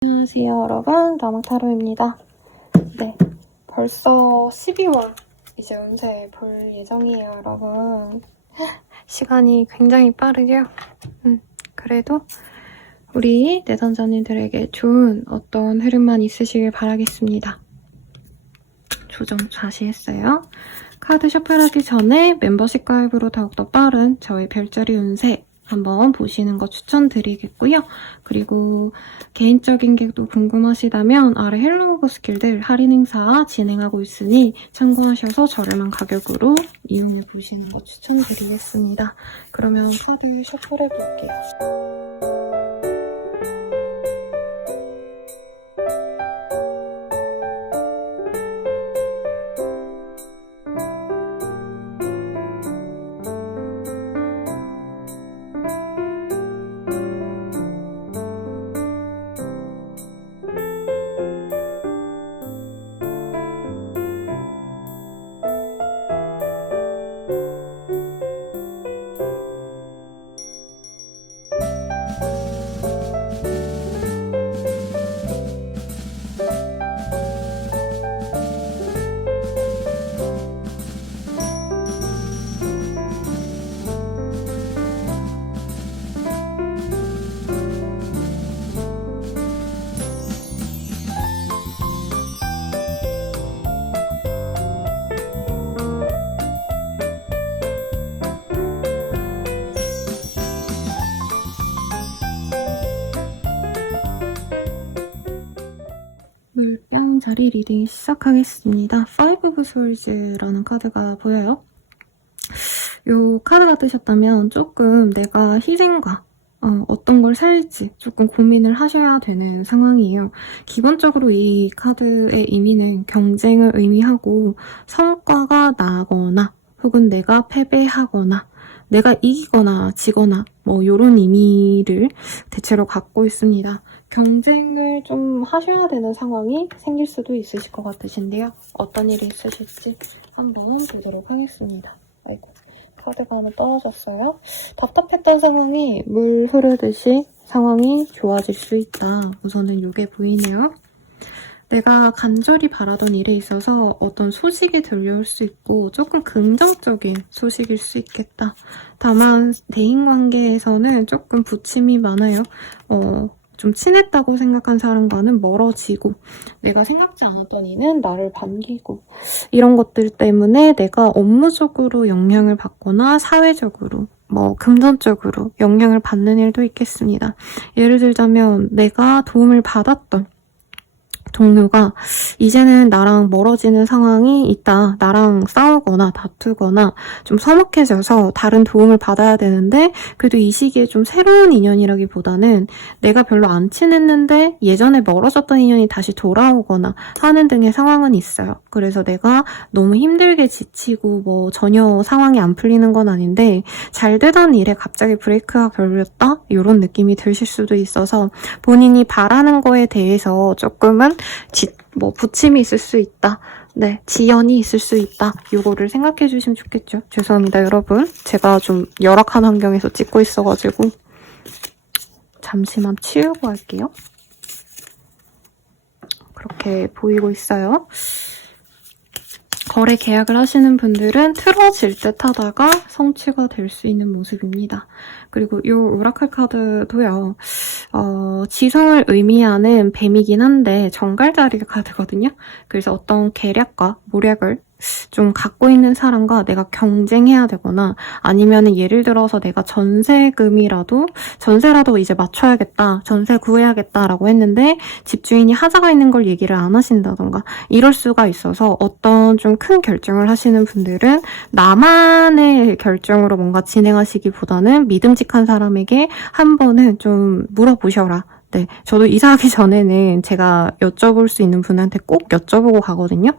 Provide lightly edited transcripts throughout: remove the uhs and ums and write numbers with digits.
안녕하세요 여러분, 나막타로입니다. 네, 벌써 12월 이제 운세 볼 예정이에요 여러분. 시간이 굉장히 빠르죠? 그래도 우리 내담자님들에게 좋은 어떤 흐름만 있으시길 바라겠습니다. 조정 다시 했어요. 카드 셔플하기 전에 멤버십 가입으로 더욱더 빠른 저희 별자리 운세 한번 보시는 거 추천드리겠고요. 그리고 개인적인 게 또 궁금하시다면 아래 헬로우버 스킬들 할인 행사 진행하고 있으니 참고하셔서 저렴한 가격으로 이용해 보시는 거 추천드리겠습니다. 그러면 카드 셔플해 볼게요. 물병 자리 리딩 시작하겠습니다. Five of Swords라는 카드가 보여요. 이 카드가 뜨셨다면 조금 내가 희생과 어떤 걸 살지 조금 고민을 하셔야 되는 상황이에요. 기본적으로 이 카드의 의미는 경쟁을 의미하고 성과가 나거나 혹은 내가 패배하거나 내가 이기거나 지거나 뭐 이런 의미를 대체로 갖고 있습니다. 경쟁을 좀 하셔야 되는 상황이 생길 수도 있으실 것 같으신데요. 어떤 일이 있으실지 한번 보도록 하겠습니다. 아이고, 카드가 하나 떨어졌어요. 답답했던 상황이 물 흐르듯이 상황이 좋아질 수 있다. 우선은 이게 보이네요. 내가 간절히 바라던 일에 있어서 어떤 소식이 들려올 수 있고 조금 긍정적인 소식일 수 있겠다. 다만 대인관계에서는 조금 부침이 많아요. 좀 친했다고 생각한 사람과는 멀어지고 내가 생각지 않았던 이는 나를 반기고 이런 것들 때문에 내가 업무적으로 영향을 받거나 사회적으로 금전적으로 영향을 받는 일도 있겠습니다. 예를 들자면 내가 도움을 받았던 동료가 이제는 나랑 멀어지는 상황이 있다. 나랑 싸우거나 다투거나 좀 서먹해져서 다른 도움을 받아야 되는데 그래도 이 시기에 좀 새로운 인연이라기보다는 내가 별로 안 친했는데 예전에 멀어졌던 인연이 다시 돌아오거나 하는 등의 상황은 있어요. 그래서 내가 너무 힘들게 지치고 전혀 상황이 안 풀리는 건 아닌데 잘 되던 일에 갑자기 브레이크가 걸렸다? 이런 느낌이 드실 수도 있어서 본인이 바라는 거에 대해서 조금은 부침이 있을 수 있다. 네, 지연이 있을 수 있다. 이거를 생각해 주시면 좋겠죠. 죄송합니다, 여러분. 제가 좀 열악한 환경에서 찍고 있어가지고 잠시만 치우고 할게요. 그렇게 보이고 있어요. 거래 계약을 하시는 분들은 틀어질 듯 하다가 성취가 될 수 있는 모습입니다. 그리고 이 오라클 카드도요. 지성을 의미하는 뱀이긴 한데 정갈자리 카드거든요. 그래서 어떤 계략과 모략을 좀 갖고 있는 사람과 내가 경쟁해야 되거나 아니면은 예를 들어서 내가 전세라도 이제 맞춰야겠다, 전세 구해야겠다라고 했는데 집주인이 하자가 있는 걸 얘기를 안 하신다던가 이럴 수가 있어서 어떤 좀 큰 결정을 하시는 분들은 나만의 결정으로 뭔가 진행하시기보다는 믿음직한 사람에게 한 번은 좀 물어보셔라. 네, 저도 이사하기 전에는 제가 여쭤볼 수 있는 분한테 꼭 여쭤보고 가거든요.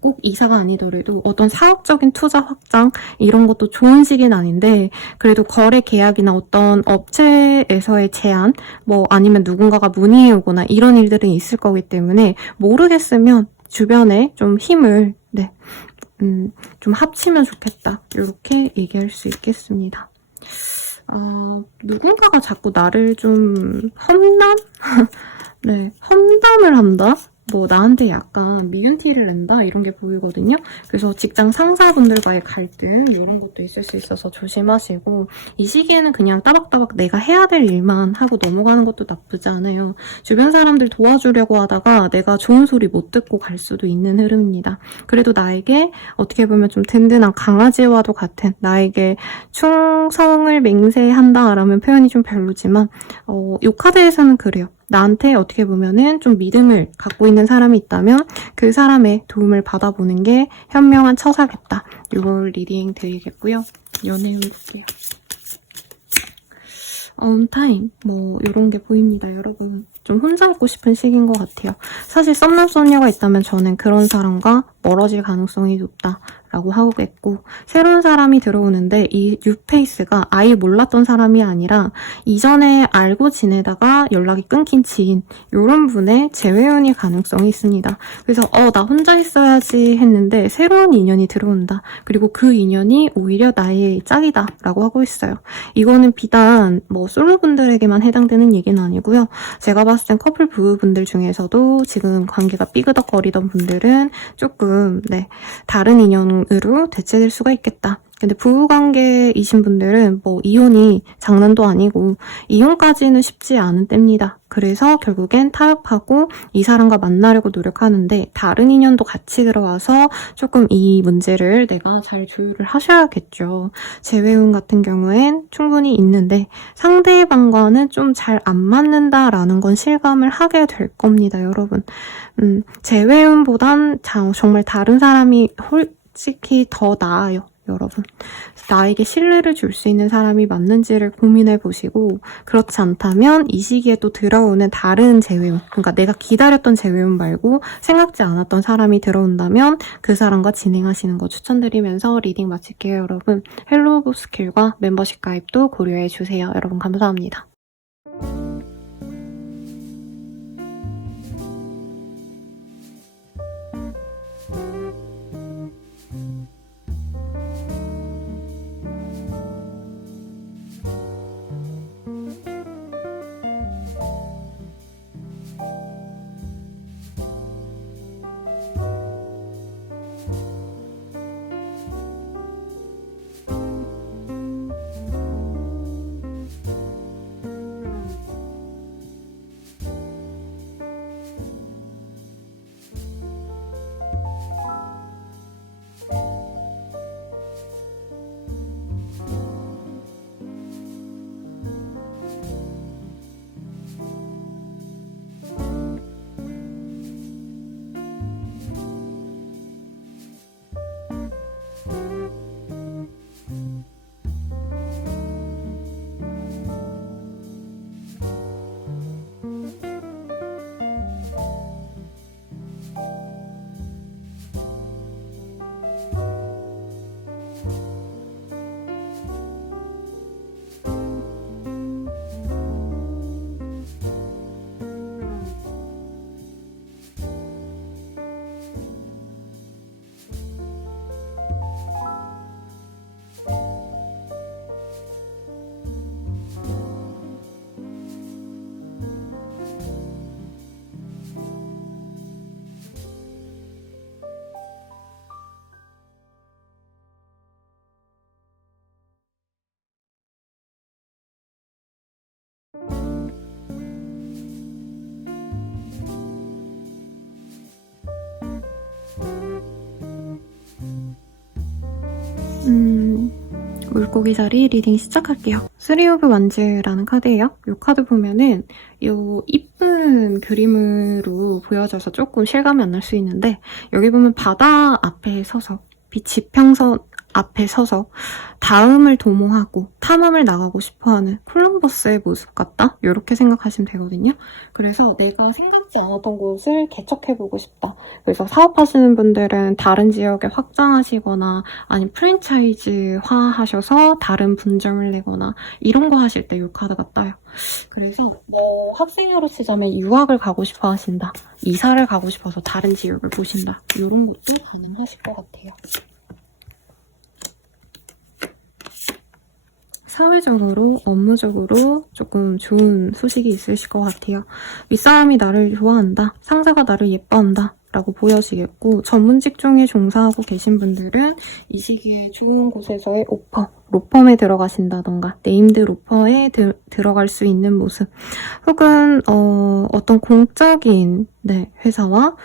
꼭 이사가 아니더라도 어떤 사업적인 투자 확장 이런 것도 좋은 시기는 아닌데 그래도 거래 계약이나 어떤 업체에서의 제안 아니면 누군가가 문의해 오거나 이런 일들은 있을 거기 때문에 모르겠으면 주변에 좀 힘을 좀 합치면 좋겠다. 이렇게 얘기할 수 있겠습니다. 누군가가 자꾸 나를 좀 험담? 네, 험담을 한다? 뭐 나한테 약간 미운 티를 낸다? 이런 게 보이거든요. 그래서 직장 상사분들과의 갈등 이런 것도 있을 수 있어서 조심하시고, 이 시기에는 그냥 따박따박 내가 해야 될 일만 하고 넘어가는 것도 나쁘지 않아요. 주변 사람들 도와주려고 하다가 내가 좋은 소리 못 듣고 갈 수도 있는 흐름입니다. 그래도 나에게 어떻게 보면 좀 든든한 강아지와도 같은, 나에게 충성을 맹세한다라는 표현이 좀 별로지만 이 카드에서는 그래요. 나한테 어떻게 보면은 좀 믿음을 갖고 있는 사람이 있다면 그 사람의 도움을 받아보는 게 현명한 처사겠다. 이걸 리딩 드리겠고요. 연애 볼게요. 타임 뭐 이런 게 보입니다. 여러분 좀 혼자 있고 싶은 시기인 것 같아요. 사실 썸남 썸녀가 있다면 저는 그런 사람과 멀어질 가능성이 높다라고 하겠고, 새로운 사람이 들어오는데 이 뉴페이스가 아예 몰랐던 사람이 아니라 이전에 알고 지내다가 연락이 끊긴 지인, 이런 분의 재회원일 가능성이 있습니다. 그래서 나 혼자 있어야지 했는데 새로운 인연이 들어온다. 그리고 그 인연이 오히려 나의 짝이다 라고 하고 있어요. 이거는 비단 뭐 솔로분들에게만 해당되는 얘기는 아니고요. 제가 봤을 땐 커플 부부분들 중에서도 지금 관계가 삐그덕거리던 분들은 조금 다른 인연으로 대체될 수가 있겠다. 근데 부부관계이신 분들은 뭐 이혼이 장난도 아니고 이혼까지는 쉽지 않은 때입니다. 그래서 결국엔 타협하고 이 사람과 만나려고 노력하는데 다른 인연도 같이 들어와서 조금 이 문제를 내가 잘 조율을 하셔야겠죠. 재회운 같은 경우엔 충분히 있는데 상대방과는 좀 잘 안 맞는다라는 건 실감을 하게 될 겁니다, 여러분. 재회운보단 정말 다른 사람이 솔직히 더 나아요. 여러분, 나에게 신뢰를 줄 수 있는 사람이 맞는지를 고민해 보시고, 그렇지 않다면 이 시기에 또 들어오는 다른 재회운, 그러니까 내가 기다렸던 재회운 말고 생각지 않았던 사람이 들어온다면 그 사람과 진행하시는 거 추천드리면서 리딩 마칠게요. 여러분, 헬로우 스킬과 멤버십 가입도 고려해 주세요. 여러분 감사합니다. 물고기 자리 리딩 시작할게요. 쓰리 오브 완즈라는 카드예요. 이 카드 보면은 이 이쁜 그림으로 보여져서 조금 실감이 안 날 수 있는데, 여기 보면 바다 앞에 서서 빛 지평선 앞에 서서 다음을 도모하고 탐험을 나가고 싶어하는 콜럼버스의 모습 같다? 이렇게 생각하시면 되거든요. 그래서 내가 생각지 않았던 곳을 개척해보고 싶다. 그래서 사업하시는 분들은 다른 지역에 확장하시거나 아니면 프랜차이즈화 하셔서 다른 분점을 내거나 이런 거 하실 때 이 카드가 떠요. 그래서 뭐 학생으로 치자면 유학을 가고 싶어 하신다. 이사를 가고 싶어서 다른 지역을 보신다. 이런 것도 가능하실 것 같아요. 사회적으로, 업무적으로 조금 좋은 소식이 있으실 것 같아요. 윗사람이 나를 좋아한다. 상사가 나를 예뻐한다. 라고 보여지겠고, 전문 직종에 종사하고 계신 분들은 이 시기에 좋은 곳에서의 오퍼, 로펌에 들어가신다던가 네임드 로퍼에 들어갈 수 있는 모습, 혹은 어떤 공적인 회사와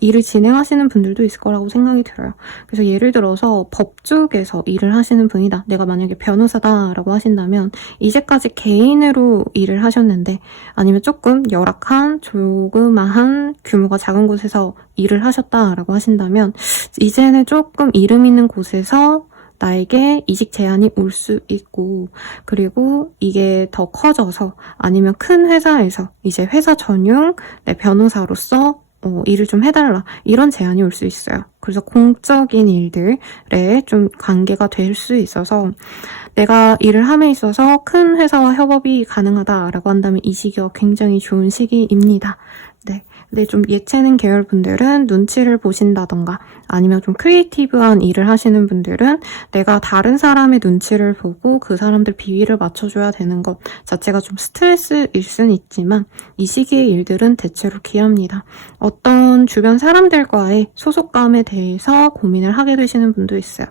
일을 진행하시는 분들도 있을 거라고 생각이 들어요. 그래서 예를 들어서 법 쪽에서 일을 하시는 분이다. 내가 만약에 변호사다라고 하신다면 이제까지 개인으로 일을 하셨는데 아니면 조금 열악한 조그마한 규모가 작은 곳에서 일을 하셨다라고 하신다면 이제는 조금 이름 있는 곳에서 나에게 이직 제안이 올 수 있고, 그리고 이게 더 커져서 아니면 큰 회사에서 이제 회사 전용 내 변호사로서 일을 좀 해달라 이런 제안이 올 수 있어요. 그래서 공적인 일들에 좀 관계가 될 수 있어서 내가 일을 함에 있어서 큰 회사와 협업이 가능하다라고 한다면 이 시기가 굉장히 좋은 시기입니다. 네. 근데 좀 예체능 계열 분들은 눈치를 보신다던가 아니면 좀 크리에이티브한 일을 하시는 분들은 내가 다른 사람의 눈치를 보고 그 사람들 비위를 맞춰줘야 되는 것 자체가 좀 스트레스일 수는 있지만 이 시기의 일들은 대체로 귀합니다. 어떤 주변 사람들과의 소속감에 대해서 고민을 하게 되시는 분도 있어요.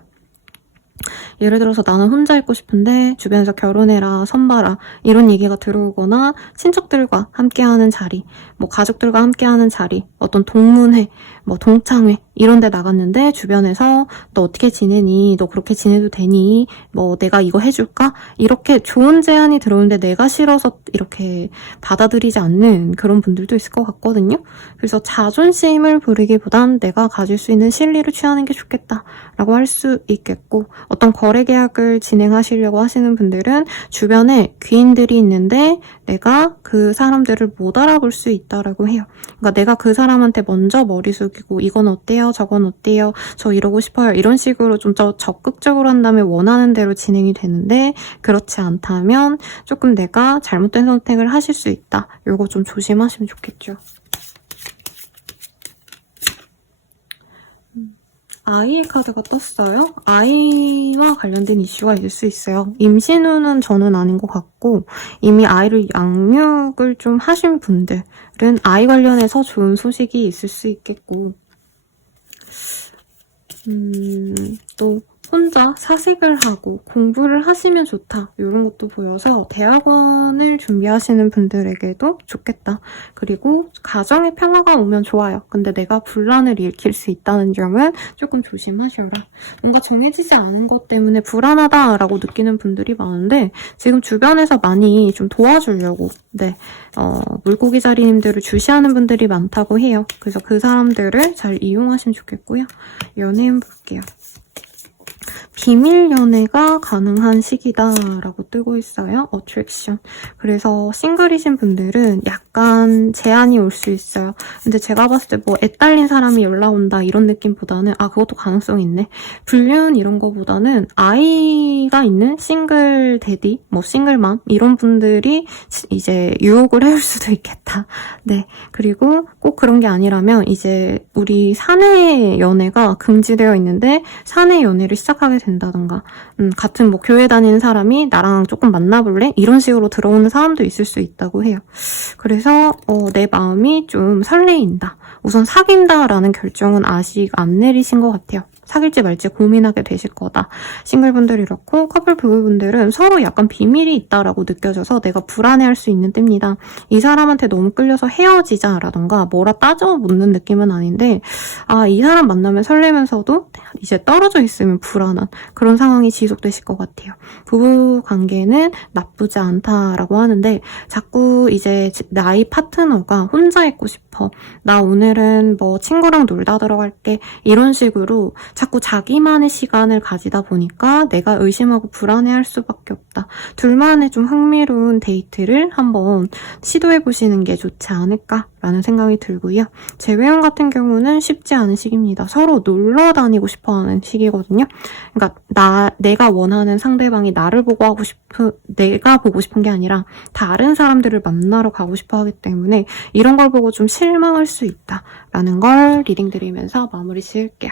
예를 들어서 나는 혼자 있고 싶은데 주변에서 결혼해라, 선봐라 이런 얘기가 들어오거나 친척들과 함께하는 자리, 뭐 가족들과 함께하는 자리, 어떤 동문회, 뭐 동창회 이런 데 나갔는데 주변에서 너 어떻게 지내니? 너 그렇게 지내도 되니? 뭐 내가 이거 해줄까? 이렇게 좋은 제안이 들어오는데 내가 싫어서 이렇게 받아들이지 않는 그런 분들도 있을 것 같거든요. 그래서 자존심을 부리기보단 내가 가질 수 있는 실리를 취하는 게 좋겠다라고 할 수 있겠고, 어떤 거래 계약을 진행하시려고 하시는 분들은 주변에 귀인들이 있는데 내가 그 사람들을 못 알아볼 수 있다라고 해요. 그러니까 내가 그 사람한테 먼저 머리 숙이고 이건 어때요? 저건 어때요? 저 이러고 싶어요. 이런 식으로 좀 더 적극적으로 한다면 원하는 대로 진행이 되는데 그렇지 않다면 조금 내가 잘못된 선택을 하실 수 있다. 이거 좀 조심하시면 좋겠죠. 아이의 카드가 떴어요. 아이와 관련된 이슈가 있을 수 있어요. 임신 후는 저는 아닌 것 같고 이미 아이를 양육을 좀 하신 분들은 아이 관련해서 좋은 소식이 있을 수 있겠고, 또 혼자 사색을 하고 공부를 하시면 좋다 이런 것도 보여서 대학원을 준비하시는 분들에게도 좋겠다. 그리고 가정의 평화가 오면 좋아요. 근데 내가 분란을 일으킬 수 있다는 점은 조금 조심하셔라. 뭔가 정해지지 않은 것 때문에 불안하다라고 느끼는 분들이 많은데 지금 주변에서 많이 좀 도와주려고 물고기 자리님들을 주시하는 분들이 많다고 해요. 그래서 그 사람들을 잘 이용하시면 좋겠고요. 연애운 볼게요. 비밀 연애가 가능한 시기다라고 뜨고 있어요. 어트랙션. 그래서 싱글이신 분들은 약간 제한이 올 수 있어요. 근데 제가 봤을 때 뭐 애딸린 사람이 연락 온다 이런 느낌보다는 그것도 가능성이 있네. 불륜 이런 거보다는 아이가 있는 싱글 데디, 뭐 싱글맘 이런 분들이 이제 유혹을 해올 수도 있겠다. 네. 그리고 꼭 그런 게 아니라면 이제 우리 사내 연애가 금지되어 있는데 사내 연애를 시작하게 된다던가 같은 뭐 교회 다니는 사람이 나랑 조금 만나볼래? 이런 식으로 들어오는 사람도 있을 수 있다고 해요. 그래서 내 마음이 좀 설레인다. 우선 사귄다라는 결정은 아직 안 내리신 것 같아요. 사귈지 말지 고민하게 되실 거다. 싱글분들이 이렇고 커플 부부분들은 서로 약간 비밀이 있다라고 느껴져서 내가 불안해할 수 있는 때입니다. 이 사람한테 너무 끌려서 헤어지자라던가 뭐라 따져 묻는 느낌은 아닌데 이 사람 만나면 설레면서도 이제 떨어져 있으면 불안한 그런 상황이 지속되실 것 같아요. 부부 관계는 나쁘지 않다라고 하는데 자꾸 이제 나의 파트너가 혼자 있고 싶어. 나 오늘은 뭐 친구랑 놀다 들어갈게. 이런 식으로 자꾸 자기만의 시간을 가지다 보니까 내가 의심하고 불안해할 수밖에 없다. 둘만의 좀 흥미로운 데이트를 한번 시도해보시는 게 좋지 않을까라는 생각이 들고요. 재회원 같은 경우는 쉽지 않은 시기입니다. 서로 놀러 다니고 싶어하는 시기거든요. 그러니까 내가 원하는 상대방이 나를 보고 내가 보고 싶은 게 아니라 다른 사람들을 만나러 가고 싶어 하기 때문에 이런 걸 보고 좀 실망할 수 있다라는 걸 리딩 드리면서 마무리 지을게요.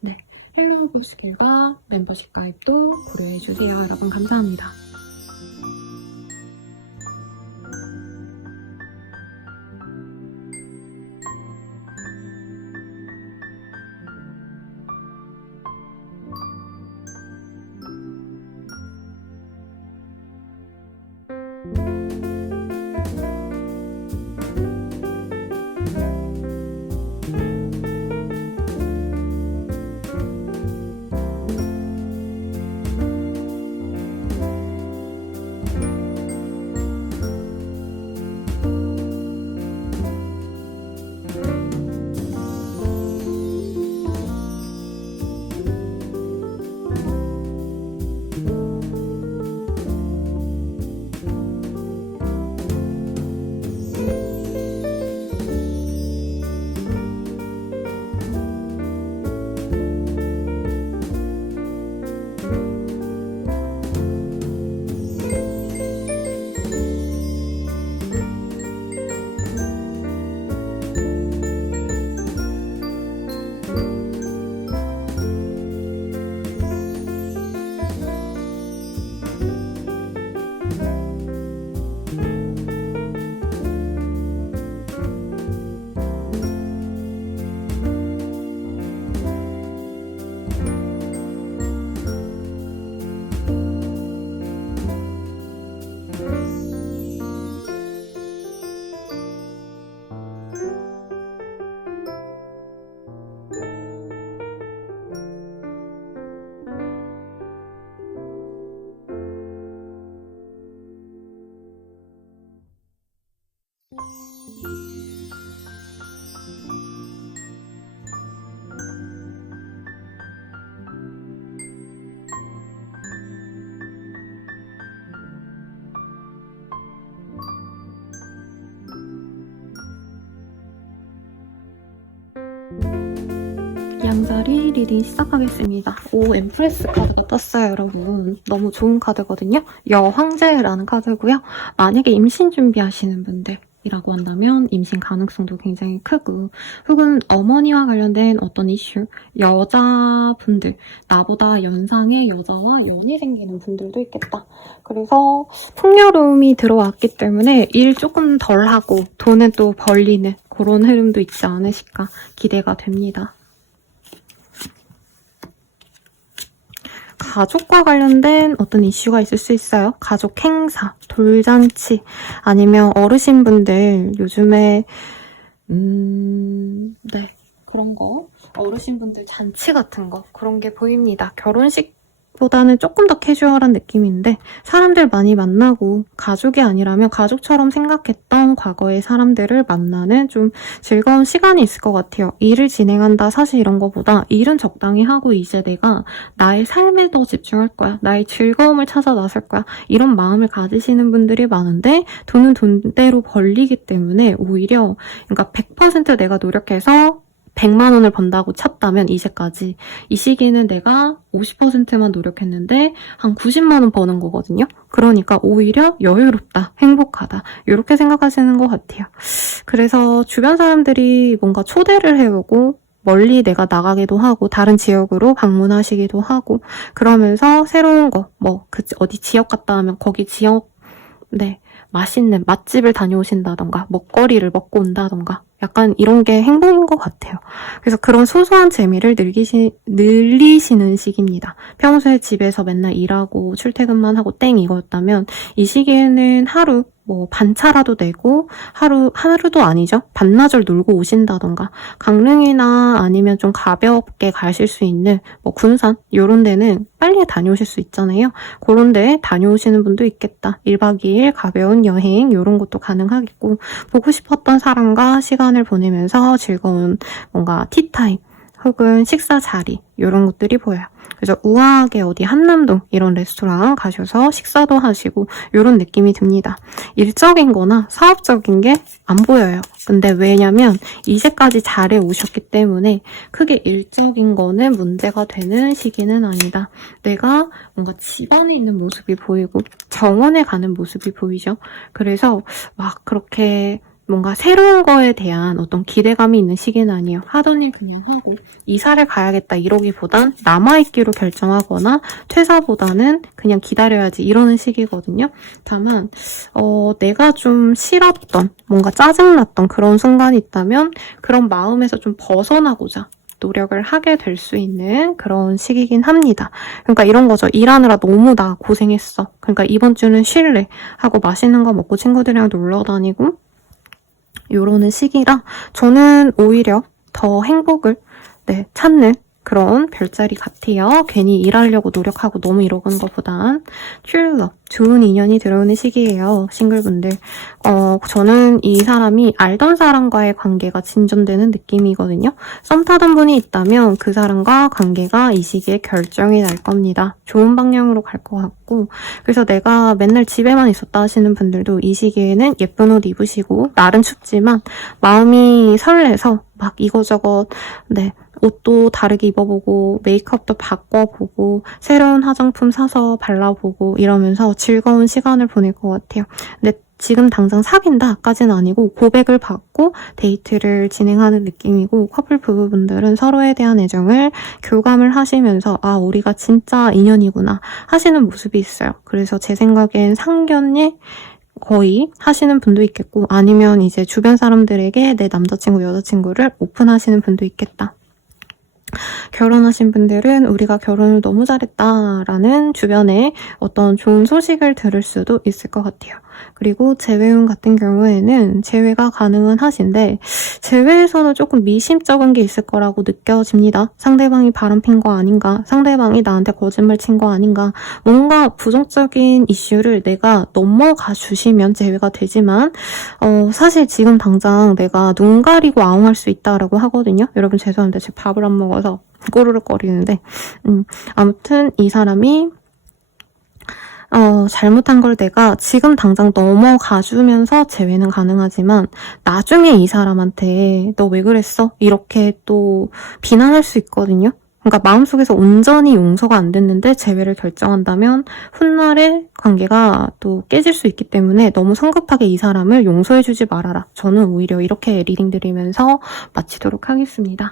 네, 헬리오브 스킬과 멤버십 가입도 고려해주세요. 여러분 감사합니다. 양자리 리딩 시작하겠습니다. 오, 엠프레스 카드가 떴어요, 여러분. 너무 좋은 카드거든요. 여황제라는 카드고요. 만약에 임신 준비하시는 분들이라고 한다면 임신 가능성도 굉장히 크고, 혹은 어머니와 관련된 어떤 이슈, 여자분들, 나보다 연상의 여자와 연이 생기는 분들도 있겠다. 그래서 풍요로움이 들어왔기 때문에 일 조금 덜 하고 돈은 또 벌리는 그런 흐름도 있지 않으실까 기대가 됩니다. 가족과 관련된 어떤 이슈가 있을 수 있어요. 가족 행사, 돌잔치, 아니면 어르신분들 요즘에 네, 그런 거, 어르신분들 잔치 같은 거, 그런 게 보입니다. 결혼식보다는 조금 더 캐주얼한 느낌인데 사람들 많이 만나고 가족이 아니라면 가족처럼 생각했던 과거의 사람들을 만나는 좀 즐거운 시간이 있을 것 같아요. 일을 진행한다, 사실 이런 거보다 일은 적당히 하고 이제 내가 나의 삶에 더 집중할 거야. 나의 즐거움을 찾아 나설 거야. 이런 마음을 가지시는 분들이 많은데 돈은 돈대로 벌리기 때문에 오히려 그러니까 100% 내가 노력해서 100만 원을 번다고 쳤다면 이제까지 이 시기는 내가 50%만 노력했는데 한 90만 원 버는 거거든요. 그러니까 오히려 여유롭다, 행복하다 이렇게 생각하시는 것 같아요. 그래서 주변 사람들이 뭔가 초대를 해오고 멀리 내가 나가기도 하고 다른 지역으로 방문하시기도 하고 그러면서 새로운 거 어디 지역 갔다 하면 거기 지역 맛있는 맛집을 다녀오신다던가 먹거리를 먹고 온다던가 약간 이런 게 행복인 것 같아요. 그래서 그런 소소한 재미를 늘리시는 시기입니다. 평소에 집에서 맨날 일하고 출퇴근만 하고 땡 이거였다면 이 시기에는 하루 반차라도 내고 하루도 아니죠. 반나절 놀고 오신다던가 강릉이나 아니면 좀 가볍게 가실 수 있는 군산 이런 데는 빨리 다녀오실 수 있잖아요. 그런 데 다녀오시는 분도 있겠다. 1박 2일 가벼운 여행 이런 것도 가능하겠고 보고 싶었던 사람과 시간을 보내면서 즐거운 뭔가 티타임 혹은 식사 자리 이런 것들이 보여요. 그래서 우아하게 어디 한남동 이런 레스토랑 가셔서 식사도 하시고 이런 느낌이 듭니다. 일적인 거나 사업적인 게 안 보여요. 근데 왜냐면 이제까지 잘해 오셨기 때문에 크게 일적인 거는 문제가 되는 시기는 아니다. 내가 뭔가 집안에 있는 모습이 보이고 정원에 가는 모습이 보이죠. 그래서 막 그렇게 뭔가 새로운 거에 대한 어떤 기대감이 있는 시기는 아니에요. 하던 일 그냥 하고 이사를 가야겠다 이러기보단 남아있기로 결정하거나 퇴사보다는 그냥 기다려야지 이러는 시기거든요. 다만 내가 좀 싫었던 뭔가 짜증났던 그런 순간이 있다면 그런 마음에서 좀 벗어나고자 노력을 하게 될 수 있는 그런 시기긴 합니다. 그러니까 이런 거죠. 일하느라 너무 나 고생했어. 그러니까 이번 주는 쉴래 하고 맛있는 거 먹고 친구들이랑 놀러 다니고 요러는 시기라 저는 오히려 더 행복을 찾는 그런 별자리 같아요. 괜히 일하려고 노력하고 너무 이러는 것보단 큐러 좋은 인연이 들어오는 시기예요. 싱글분들. 저는 이 사람이 알던 사람과의 관계가 진전되는 느낌이거든요. 썸 타던 분이 있다면 그 사람과 관계가 이 시기에 결정이 날 겁니다. 좋은 방향으로 갈 것 같고 그래서 내가 맨날 집에만 있었다 하시는 분들도 이 시기에는 예쁜 옷 입으시고 날은 춥지만 마음이 설레서 막 이거저것 옷도 다르게 입어보고 메이크업도 바꿔보고 새로운 화장품 사서 발라보고 이러면서 즐거운 시간을 보낼 것 같아요. 근데 지금 당장 사귄다까지는 아니고 고백을 받고 데이트를 진행하는 느낌이고 커플 부부분들은 서로에 대한 애정을 교감을 하시면서 아 우리가 진짜 인연이구나 하시는 모습이 있어요. 그래서 제 생각엔 상견례 거의 하시는 분도 있겠고 아니면 이제 주변 사람들에게 내 남자친구 여자친구를 오픈하시는 분도 있겠다. 결혼하신 분들은 우리가 결혼을 너무 잘했다라는 주변에 어떤 좋은 소식을 들을 수도 있을 것 같아요. 그리고 재회운 같은 경우에는 재회가 가능은 하신데 재회에서는 조금 미심쩍은 게 있을 거라고 느껴집니다. 상대방이 바람핀 거 아닌가? 상대방이 나한테 거짓말 친 거 아닌가? 뭔가 부정적인 이슈를 내가 넘어가 주시면 재회가 되지만 사실 지금 당장 내가 눈 가리고 아웅할 수 있다라고 하거든요. 여러분 죄송한데 제가 밥을 안 먹어서 꼬르륵거리는데 아무튼 이 사람이 잘못한 걸 내가 지금 당장 넘어가주면서 재회는 가능하지만 나중에 이 사람한테 너 왜 그랬어? 이렇게 또 비난할 수 있거든요. 그러니까 마음속에서 온전히 용서가 안 됐는데 재회를 결정한다면 훗날의 관계가 또 깨질 수 있기 때문에 너무 성급하게 이 사람을 용서해주지 말아라. 저는 오히려 이렇게 리딩 드리면서 마치도록 하겠습니다.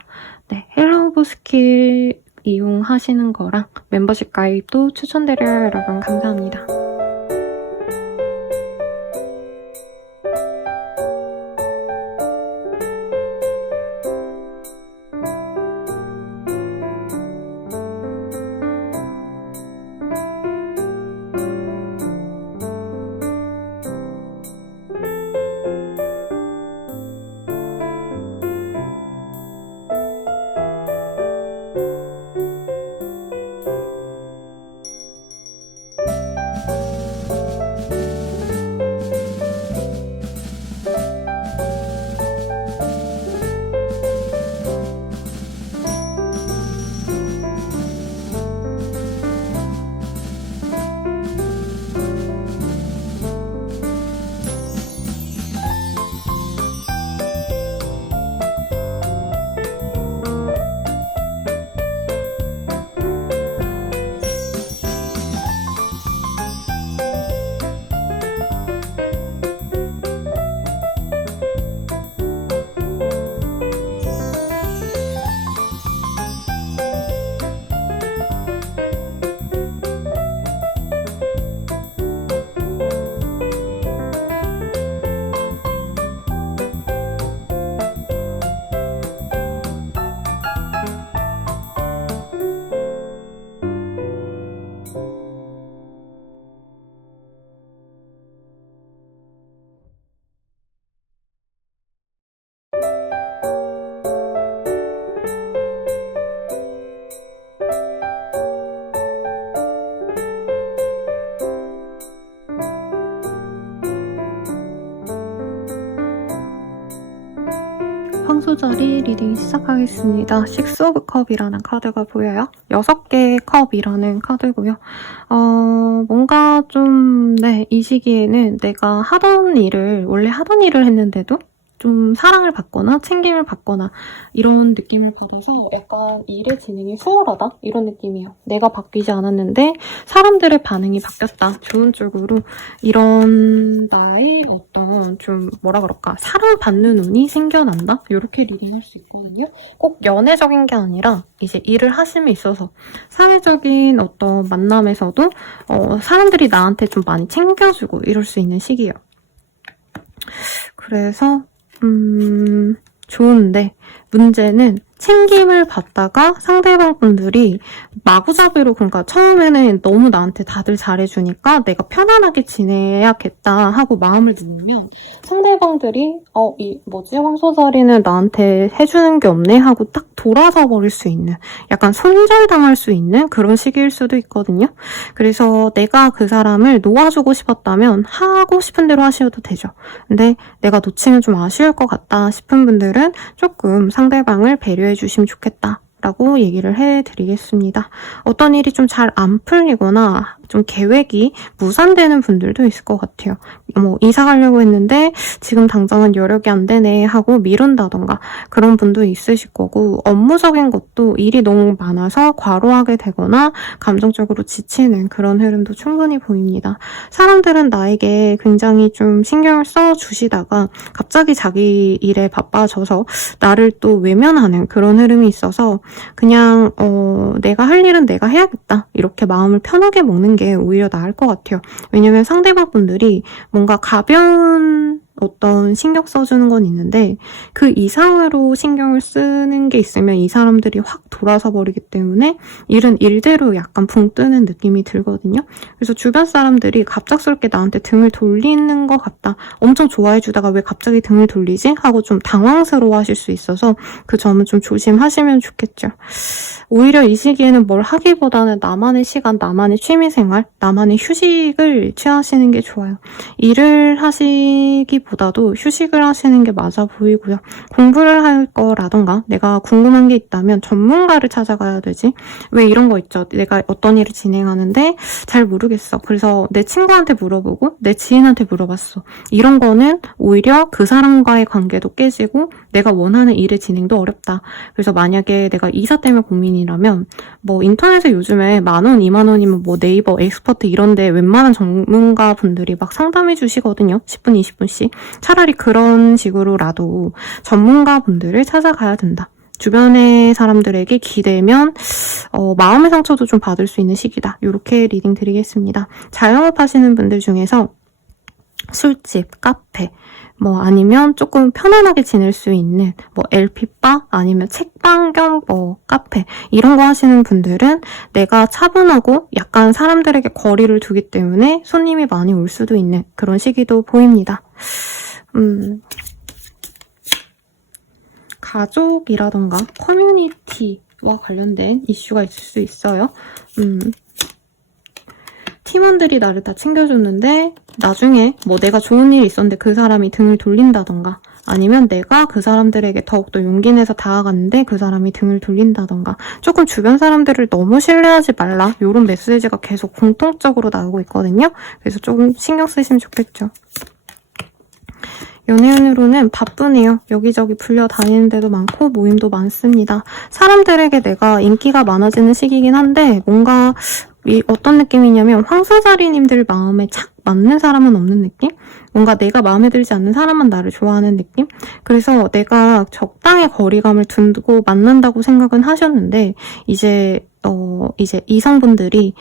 헬로우 스킬 이용하시는 거랑 멤버십 가입도 추천드려요. 여러분 감사합니다. 자리 리딩 시작하겠습니다. 식스 오브 컵이라는 카드가 보여요. 6개의 컵이라는 카드고요. 뭔가 좀, 이 시기에는 내가 원래 하던 일을 했는데도 좀 사랑을 받거나 챙김을 받거나 이런 느낌을 받아서 약간 일의 진행이 수월하다? 이런 느낌이에요. 내가 바뀌지 않았는데 사람들의 반응이 바뀌었다. 좋은 쪽으로 이런 나의 어떤 좀 사랑받는 운이 생겨난다? 이렇게 리딩할 수 있거든요. 꼭 연애적인 게 아니라 이제 일을 하심에 있어서 사회적인 어떤 만남에서도 사람들이 나한테 좀 많이 챙겨주고 이럴 수 있는 시기예요. 그래서 좋은데 문제는 챙김을 받다가 상대방 분들이 마구잡이로 그러니까 처음에는 너무 나한테 다들 잘해주니까 내가 편안하게 지내야겠다 하고 마음을 먹으면 상대방들이 황소자리는 나한테 해주는 게 없네 하고 딱 돌아서 버릴 수 있는 약간 손절당할 수 있는 그런 시기일 수도 있거든요. 그래서 내가 그 사람을 놓아주고 싶었다면 하고 싶은 대로 하셔도 되죠. 근데 내가 놓치면 좀 아쉬울 것 같다 싶은 분들은 조금 상대방을 배려해 주시면 좋겠다 라고 얘기를 해드리겠습니다. 어떤 일이 좀 잘 안 풀리거나 좀 계획이 무산되는 분들도 있을 것 같아요. 이사 가려고 했는데 지금 당장은 여력이 안 되네 하고 미룬다던가 그런 분도 있으실 거고, 업무적인 것도 일이 너무 많아서 과로하게 되거나 감정적으로 지치는 그런 흐름도 충분히 보입니다. 사람들은 나에게 굉장히 좀 신경을 써주시다가 갑자기 자기 일에 바빠져서 나를 또 외면하는 그런 흐름이 있어서 그냥 내가 할 일은 내가 해야겠다 이렇게 마음을 편하게 먹는 게 오히려 나을 것 같아요. 왜냐면 상대방 분들이 뭔가 가벼운 어떤 신경 써주는 건 있는데 그 이상으로 신경을 쓰는 게 있으면 이 사람들이 확 돌아서 버리기 때문에 일은 일대로 약간 붕 뜨는 느낌이 들거든요. 그래서 주변 사람들이 갑작스럽게 나한테 등을 돌리는 것 같다, 엄청 좋아해 주다가 왜 갑자기 등을 돌리지? 하고 좀 당황스러워 하실 수 있어서 그 점은 좀 조심하시면 좋겠죠. 오히려 이 시기에는 뭘 하기보다는 나만의 시간, 나만의 취미생활, 나만의 휴식을 취하시는 게 좋아요. 일을 하시기보다도 휴식을 하시는 게 맞아 보이고요. 공부를 할 거라던가 내가 궁금한 게 있다면 전문가를 찾아가야 되지. 왜 이런 거 있죠. 내가 어떤 일을 진행하는데 잘 모르겠어. 그래서 내 친구한테 물어보고 내 지인한테 물어봤어. 이런 거는 오히려 그 사람과의 관계도 깨지고 내가 원하는 일의 진행도 어렵다. 그래서 만약에 내가 이사 때문에 고민이라면 인터넷에 요즘에 10,000원, 20,000원이면 네이버, 엑스퍼트 이런데 웬만한 전문가 분들이 막 상담해 주시거든요. 10분, 20분씩. 차라리 그런 식으로라도 전문가 분들을 찾아가야 된다. 주변의 사람들에게 기대면 마음의 상처도 좀 받을 수 있는 시기다. 이렇게 리딩 드리겠습니다. 자영업 하시는 분들 중에서 술집, 카페, 아니면 조금 편안하게 지낼 수 있는 LP바 아니면 책방 겸 카페 이런 거 하시는 분들은 내가 차분하고 약간 사람들에게 거리를 두기 때문에 손님이 많이 올 수도 있는 그런 시기도 보입니다. 가족이라던가 커뮤니티와 관련된 이슈가 있을 수 있어요. 팀원들이 나를 다 챙겨줬는데 나중에 내가 좋은 일이 있었는데 그 사람이 등을 돌린다던가 아니면 내가 그 사람들에게 더욱더 용기 내서 다가갔는데 그 사람이 등을 돌린다던가 조금 주변 사람들을 너무 신뢰하지 말라 이런 메시지가 계속 공통적으로 나오고 있거든요. 그래서 조금 신경 쓰시면 좋겠죠. 연애운으로는 바쁘네요. 여기저기 불려 다니는 데도 많고 모임도 많습니다. 사람들에게 내가 인기가 많아지는 시기이긴 한데 뭔가 어떤 느낌이냐면 황소자리님들 마음에 착 맞는 사람은 없는 느낌? 뭔가 내가 마음에 들지 않는 사람만 나를 좋아하는 느낌? 그래서 내가 적당히 거리감을 두고 만난다고 생각은 하셨는데 이제 이성분들이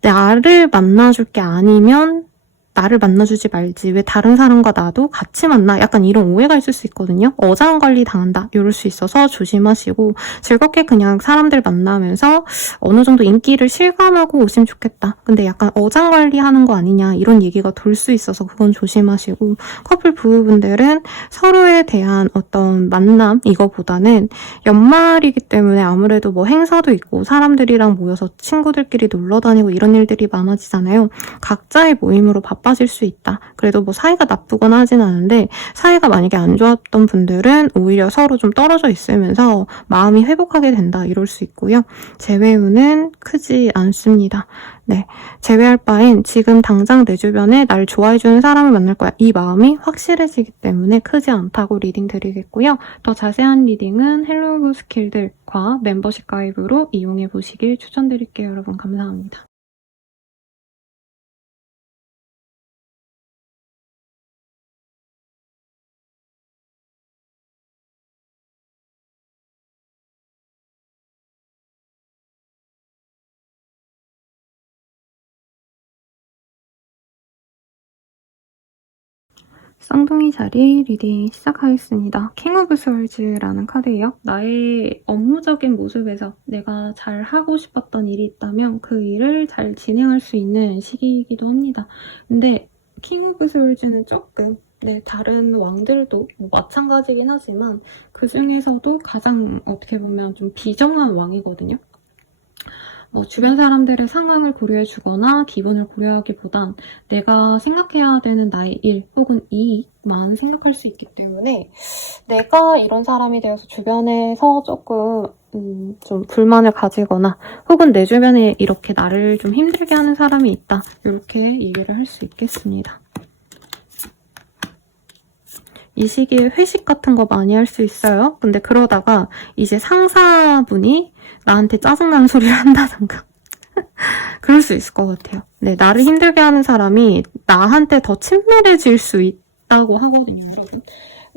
나를 만나줄 게 아니면 나를 만나주지 말지 왜 다른 사람과 나도 같이 만나? 약간 이런 오해가 있을 수 있거든요. 어장관리 당한다 이럴 수 있어서 조심하시고 즐겁게 그냥 사람들 만나면서 어느 정도 인기를 실감하고 오시면 좋겠다. 근데 약간 어장관리하는 거 아니냐 이런 얘기가 돌 수 있어서 그건 조심하시고, 커플 부부분들은 서로에 대한 어떤 만남 이거보다는 연말이기 때문에 아무래도 행사도 있고 사람들이랑 모여서 친구들끼리 놀러 다니고 이런 일들이 많아지잖아요. 각자의 모임으로 바쁘 나빠질 수 있다. 그래도 뭐 사이가 나쁘거나 하진 않은데 사이가 만약에 안 좋았던 분들은 오히려 서로 좀 떨어져 있으면서 마음이 회복하게 된다. 이럴 수 있고요. 재회운은 크지 않습니다. 네, 재회할 바엔 지금 당장 내 주변에 날 좋아해주는 사람을 만날 거야. 이 마음이 확실해지기 때문에 크지 않다고 리딩 드리겠고요. 더 자세한 리딩은 헬로우 스킬들과 멤버십 가입으로 이용해 보시길 추천드릴게요. 여러분 감사합니다. 쌍둥이 자리 리딩 시작하겠습니다. 킹 오브 스월즈라는 카드예요. 나의 업무적인 모습에서 내가 잘 하고 싶었던 일이 있다면 그 일을 잘 진행할 수 있는 시기이기도 합니다. 근데 킹 오브 스월즈는 조금 다른 왕들도 뭐 마찬가지긴 하지만 그 중에서도 가장 어떻게 보면 좀 비정한 왕이거든요. 주변 사람들의 상황을 고려해주거나 기분을 고려하기보단 내가 생각해야 되는 나의 일 혹은 이익만 생각할 수 있기 때문에 내가 이런 사람이 되어서 주변에서 조금 좀 불만을 가지거나 혹은 내 주변에 이렇게 나를 좀 힘들게 하는 사람이 있다. 이렇게 얘기를 할 수 있겠습니다. 이 시기에 회식 같은 거 많이 할 수 있어요. 근데 그러다가 이제 상사분이 나한테 짜증나는 소리를 한다던가 그럴 수 있을 것 같아요. 네, 나를 힘들게 하는 사람이 나한테 더 친밀해질 수 있다고 하거든요, 여러분.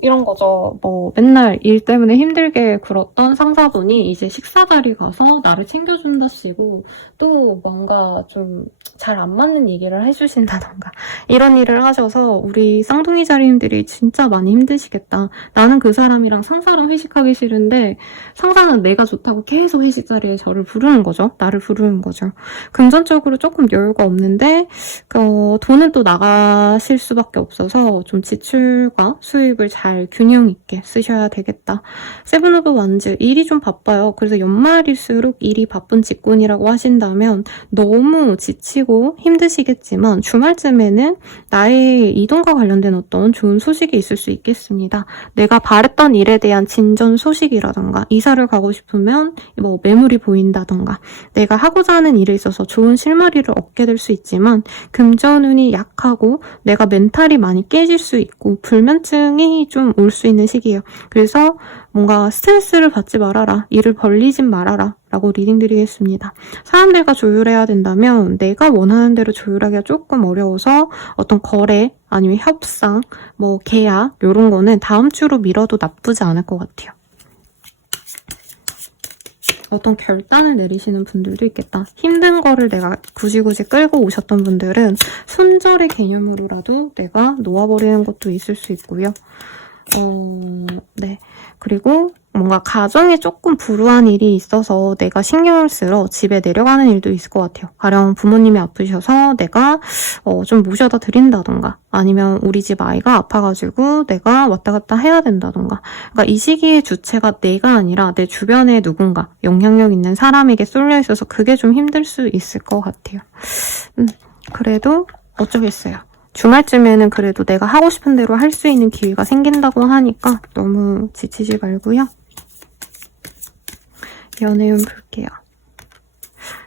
이런 거죠. 뭐 맨날 일 때문에 힘들게 굴었던 상사분이 이제 식사 자리 가서 나를 챙겨준다시고 또 뭔가 좀 잘 안 맞는 얘기를 해주신다던가 이런 일을 하셔서 우리 쌍둥이 자리님들이 진짜 많이 힘드시겠다. 나는 그 사람이랑 상사랑 회식하기 싫은데 상사는 내가 좋다고 계속 회식 자리에 저를 부르는 거죠. 나를 부르는 거죠. 금전적으로 조금 여유가 없는데 돈은 또 나가실 수밖에 없어서 좀 지출과 수입을 잘 균형 있게 쓰셔야 되겠다. 세븐 오브 완즈, 일이 좀 바빠요. 그래서 연말일수록 일이 바쁜 직군이라고 하신다면 너무 지치고 힘드시겠지만 주말쯤에는 나의 이동과 관련된 어떤 좋은 소식이 있을 수 있겠습니다. 내가 바랬던 일에 대한 진전 소식이라던가 이사를 가고 싶으면 뭐 매물이 보인다던가 내가 하고자 하는 일에 있어서 좋은 실마리를 얻게 될 수 있지만 금전운이 약하고 내가 멘탈이 많이 깨질 수 있고 불면증이 좀 올 수 있는 시기예요. 그래서 뭔가 스트레스를 받지 말아라. 일을 벌리진 말아라. 라고 리딩 드리겠습니다. 사람들과 조율해야 된다면 내가 원하는 대로 조율하기가 조금 어려워서 어떤 거래 아니면 협상, 뭐 계약 이런 거는 다음 주로 미뤄도 나쁘지 않을 것 같아요. 어떤 결단을 내리시는 분들도 있겠다. 힘든 거를 내가 굳이 끌고 오셨던 분들은 손절의 개념으로라도 내가 놓아버리는 것도 있을 수 있고요. 네. 그리고 뭔가 가정에 조금 불우한 일이 있어서 내가 신경을 쓰러 집에 내려가는 일도 있을 것 같아요. 가령 부모님이 아프셔서 내가 좀 모셔다 드린다던가 아니면 우리 집 아이가 아파가지고 내가 왔다 갔다 해야 된다던가 그러니까 이 시기의 주체가 내가 아니라 내 주변에 누군가 영향력 있는 사람에게 쏠려 있어서 그게 좀 힘들 수 있을 것 같아요. 그래도 어쩌겠어요. 주말쯤에는 그래도 내가 하고 싶은 대로 할 수 있는 기회가 생긴다고 하니까 너무 지치지 말고요. 연애운 볼게요.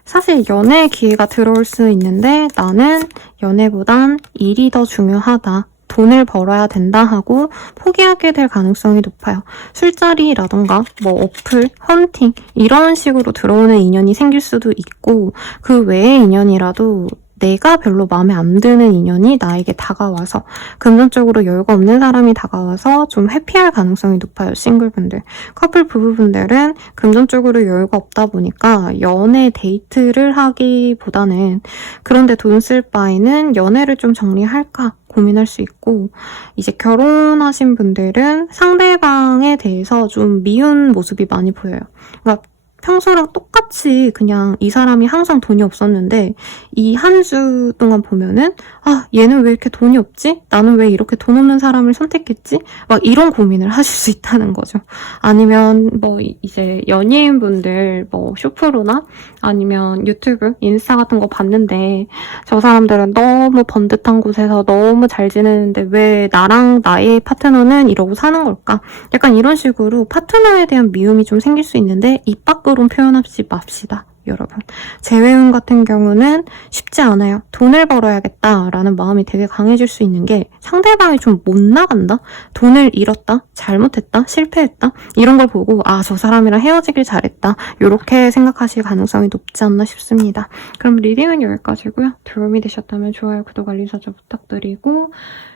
사실 연애 기회가 들어올 수 있는데 나는 연애보단 일이 더 중요하다. 돈을 벌어야 된다 하고 포기하게 될 가능성이 높아요. 술자리라던가 뭐 어플, 헌팅 이런 식으로 들어오는 인연이 생길 수도 있고 그 외의 인연이라도 내가 별로 마음에 안 드는 인연이 나에게 다가와서 금전적으로 여유가 없는 사람이 다가와서 좀 회피할 가능성이 높아요. 싱글분들. 커플 부부분들은 금전적으로 여유가 없다 보니까 연애 데이트를 하기보다는 그런데 돈 쓸 바에는 연애를 좀 정리할까 고민할 수 있고 이제 결혼하신 분들은 상대방에 대해서 좀 미운 모습이 많이 보여요. 그러니까 평소랑 똑같이 그냥 이 사람이 항상 돈이 없었는데 이 한 주 동안 보면은 아, 얘는 왜 이렇게 돈이 없지? 나는 왜 이렇게 돈 없는 사람을 선택했지? 막 이런 고민을 하실 수 있다는 거죠. 아니면 뭐 이제 연예인분들 뭐 쇼프로나 아니면 유튜브, 인스타 같은 거 봤는데 저 사람들은 너무 번듯한 곳에서 너무 잘 지내는데 왜 나랑 나의 파트너는 이러고 사는 걸까? 약간 이런 식으로 파트너에 대한 미움이 좀 생길 수 있는데 입 밖으로는 표현하지 맙시다. 여러분. 재회운 같은 경우는 쉽지 않아요. 돈을 벌어야겠다라는 마음이 되게 강해질 수 있는 게 상대방이 좀 못 나간다? 돈을 잃었다? 잘못했다? 실패했다? 이런 걸 보고 아, 저 사람이랑 헤어지길 잘했다. 이렇게 생각하실 가능성이 높지 않나 싶습니다. 그럼 리딩은 여기까지고요. 도움이 되셨다면 좋아요, 구독, 알림 설정 부탁드리고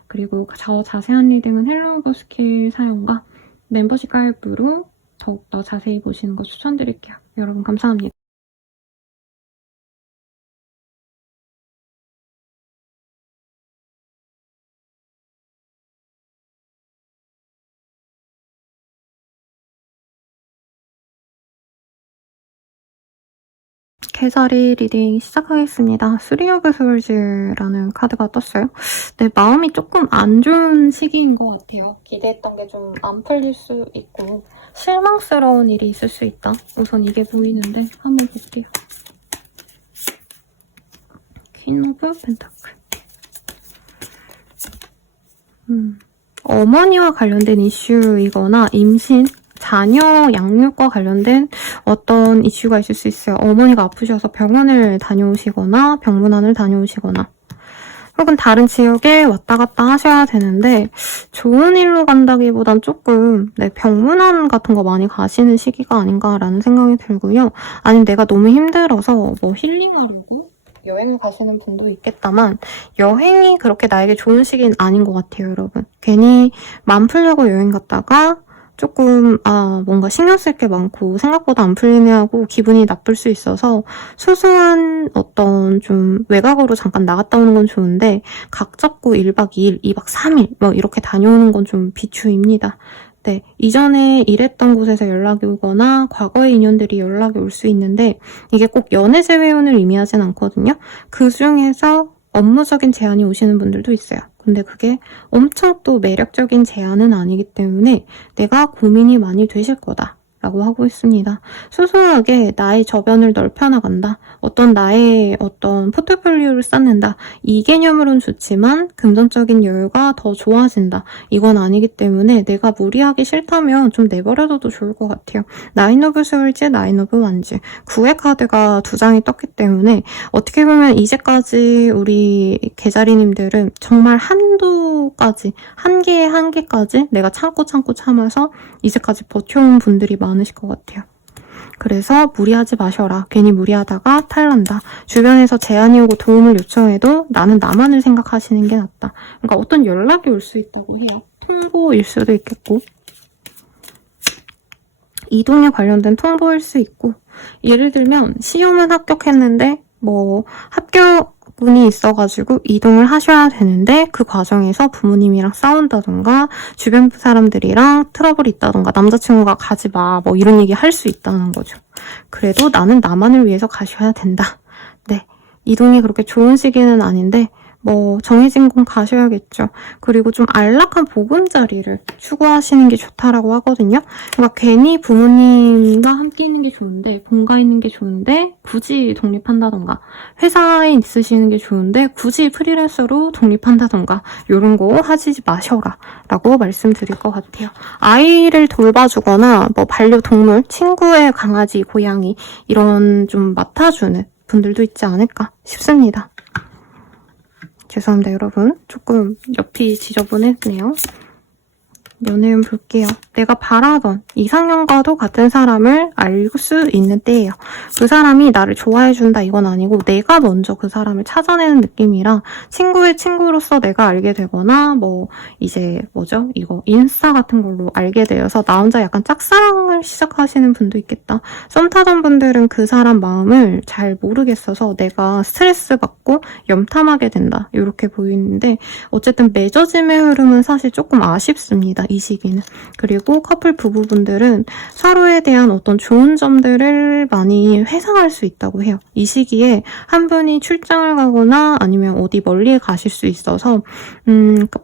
그리고 더 자세한 리딩은 헬로우버 스킬 사용과 멤버십 가입으로 더욱더 자세히 보시는 거 추천드릴게요. 여러분 감사합니다. 개자리 리딩 시작하겠습니다. 쓰리 오브 솔즈라는 카드가 떴어요. 네, 마음이 조금 안 좋은 시기인 것 같아요. 기대했던 게 좀 안 풀릴 수 있고 실망스러운 일이 있을 수 있다. 우선 이게 보이는데 한번 볼게요. 퀸 오브 펜타클. 어머니와 관련된 이슈이거나 임신, 자녀 양육과 관련된 어떤 이슈가 있을 수 있어요. 어머니가 아프셔서 병원을 다녀오시거나 병문안을 다녀오시거나 혹은 다른 지역에 왔다 갔다 하셔야 되는데 좋은 일로 간다기보단 조금 병문안 같은 거 많이 가시는 시기가 아닌가라는 생각이 들고요. 아니면 내가 너무 힘들어서 뭐 힐링하려고 여행을 가시는 분도 있겠다만 여행이 그렇게 나에게 좋은 시기는 아닌 것 같아요, 여러분. 괜히 맘 풀려고 여행 갔다가 조금 뭔가 신경 쓸 게 많고 생각보다 안 풀리네 하고 기분이 나쁠 수 있어서 소소한 어떤 좀 외곽으로 잠깐 나갔다 오는 건 좋은데 각 잡고 1박 2일, 2박 3일 뭐 이렇게 다녀오는 건 좀 비추입니다. 네, 이전에 일했던 곳에서 연락이 오거나 과거의 인연들이 연락이 올 수 있는데 이게 꼭 연애 재회원을 의미하진 않거든요. 그 중에서 업무적인 제안이 오시는 분들도 있어요. 근데 그게 엄청 또 매력적인 제안은 아니기 때문에 내가 고민이 많이 되실 거다. 라고 하고 있습니다. 소소하게 나의 저변을 넓혀나간다. 나의 포트폴리오를 쌓는다. 이 개념으로는 좋지만 금전적인 여유가 더 좋아진다. 이건 아니기 때문에 내가 무리하기 싫다면 좀 내버려둬도 좋을 것 같아요. 나인 오브 스월즈, 나인 오브 완즈. 9의 카드가 2장이 떴기 때문에 어떻게 보면 이제까지 우리 개자리님들은 정말 한계의 한계까지 내가 참고 참아서 이제까지 버텨온 분들이 많으실 것 같아요. 그래서 무리하지 마셔라. 괜히 무리하다가 탈난다. 주변에서 제안이 오고 도움을 요청해도 나는 나만을 생각하시는 게 낫다. 그러니까 어떤 연락이 올 수 있다고 해요. 통보일 수도 있겠고 이동에 관련된 통보일 수 있고 예를 들면 시험은 합격했는데 합격운이 있어가지고 이동을 하셔야 되는데 그 과정에서 부모님이랑 싸운다던가 주변 사람들이랑 트러블이 있다던가 남자친구가 가지 마 이런 얘기 할 수 있다는 거죠. 그래도 나는 나만을 위해서 가셔야 된다. 네, 이동이 그렇게 좋은 시기는 아닌데 정해진 곳 가셔야겠죠. 그리고 좀 안락한 보금자리를 추구하시는 게 좋다라고 하거든요. 그러니까 괜히 부모님과 함께 있는 게 좋은데, 본가 있는 게 좋은데, 굳이 독립한다던가, 회사에 있으시는 게 좋은데, 굳이 프리랜서로 독립한다던가, 이런 거 하시지 마셔라. 라고 말씀드릴 것 같아요. 아이를 돌봐주거나, 반려동물, 친구의 강아지, 고양이, 이런 좀 맡아주는 분들도 있지 않을까 싶습니다. 죄송합니다, 여러분. 조금 옆이 지저분했네요. 연애운 볼게요. 내가 바라던 이상형과도 같은 사람을 알 수 있는 때예요. 그 사람이 나를 좋아해준다 이건 아니고 내가 먼저 그 사람을 찾아내는 느낌이라 친구의 친구로서 내가 알게 되거나 이거 인스타 같은 걸로 알게 되어서 나 혼자 약간 짝사랑을 시작하시는 분도 있겠다. 썸 타던 분들은 그 사람 마음을 잘 모르겠어서 내가 스트레스 받고 염탐하게 된다. 이렇게 보이는데 어쨌든 맺어짐의 흐름은 사실 조금 아쉽습니다. 이 시기는. 그리고 커플 부부분들은 서로에 대한 어떤 좋은 점들을 많이 회상할 수 있다고 해요. 이 시기에 한 분이 출장을 가거나 아니면 어디 멀리에 가실 수 있어서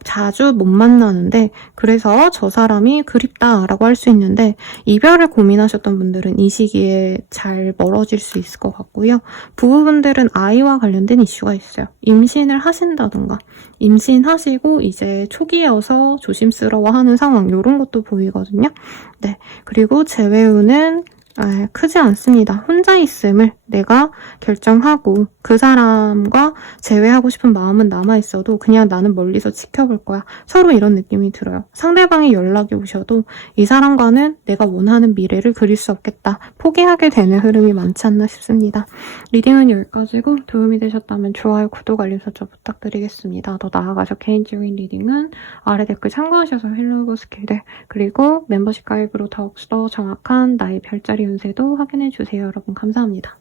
자주 못 만나는데, 그래서 저 사람이 그립다라고 할 수 있는데, 이별을 고민하셨던 분들은 이 시기에 잘 멀어질 수 있을 것 같고요. 부부분들은 아이와 관련된 이슈가 있어요. 임신을 하신다던가, 임신하시고 이제 초기여서 조심스러워하는 상황, 이런 것도 보이거든요. 네, 그리고 재회운은 크지 않습니다. 혼자 있음을 내가 결정하고 그 사람과 재회하고 싶은 마음은 남아있어도 그냥 나는 멀리서 지켜볼 거야. 서로 이런 느낌이 들어요. 상대방이 연락이 오셔도 이 사람과는 내가 원하는 미래를 그릴 수 없겠다. 포기하게 되는 흐름이 많지 않나 싶습니다. 리딩은 여기까지고 도움이 되셨다면 좋아요, 구독, 알림 설정 부탁드리겠습니다. 더 나아가서 개인적인 리딩은 아래 댓글 참고하셔서 힐러그 스킬들, 그리고 멤버십 가입으로 더욱더 정확한 나의 별자리 운세도 확인해주세요. 여러분 감사합니다.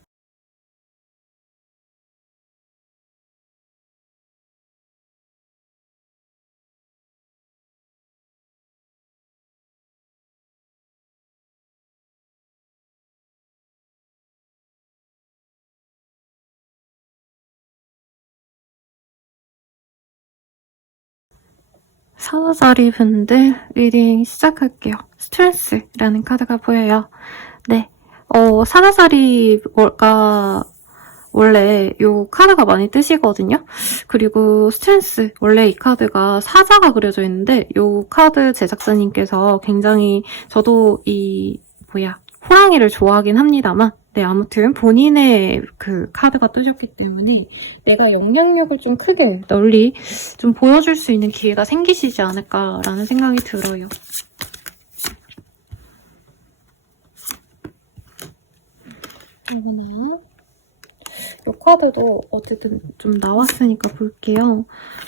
사자자리 분들 리딩 시작할게요. 스트레스라는 카드가 보여요. 네, 사자자리가 원래 이 카드가 많이 뜨시거든요. 그리고 스트레스, 원래 이 카드가 사자가 그려져 있는데 이 카드 제작자님께서 굉장히, 저도 호랑이를 좋아하긴 합니다만, 네, 아무튼 본인의 그 카드가 뜨셨기 때문에 내가 영향력을 좀 크게 널리 좀 보여줄 수 있는 기회가 생기시지 않을까라는 생각이 들어요. 이거나 이 카드도 어쨌든 좀 나왔으니까 볼게요.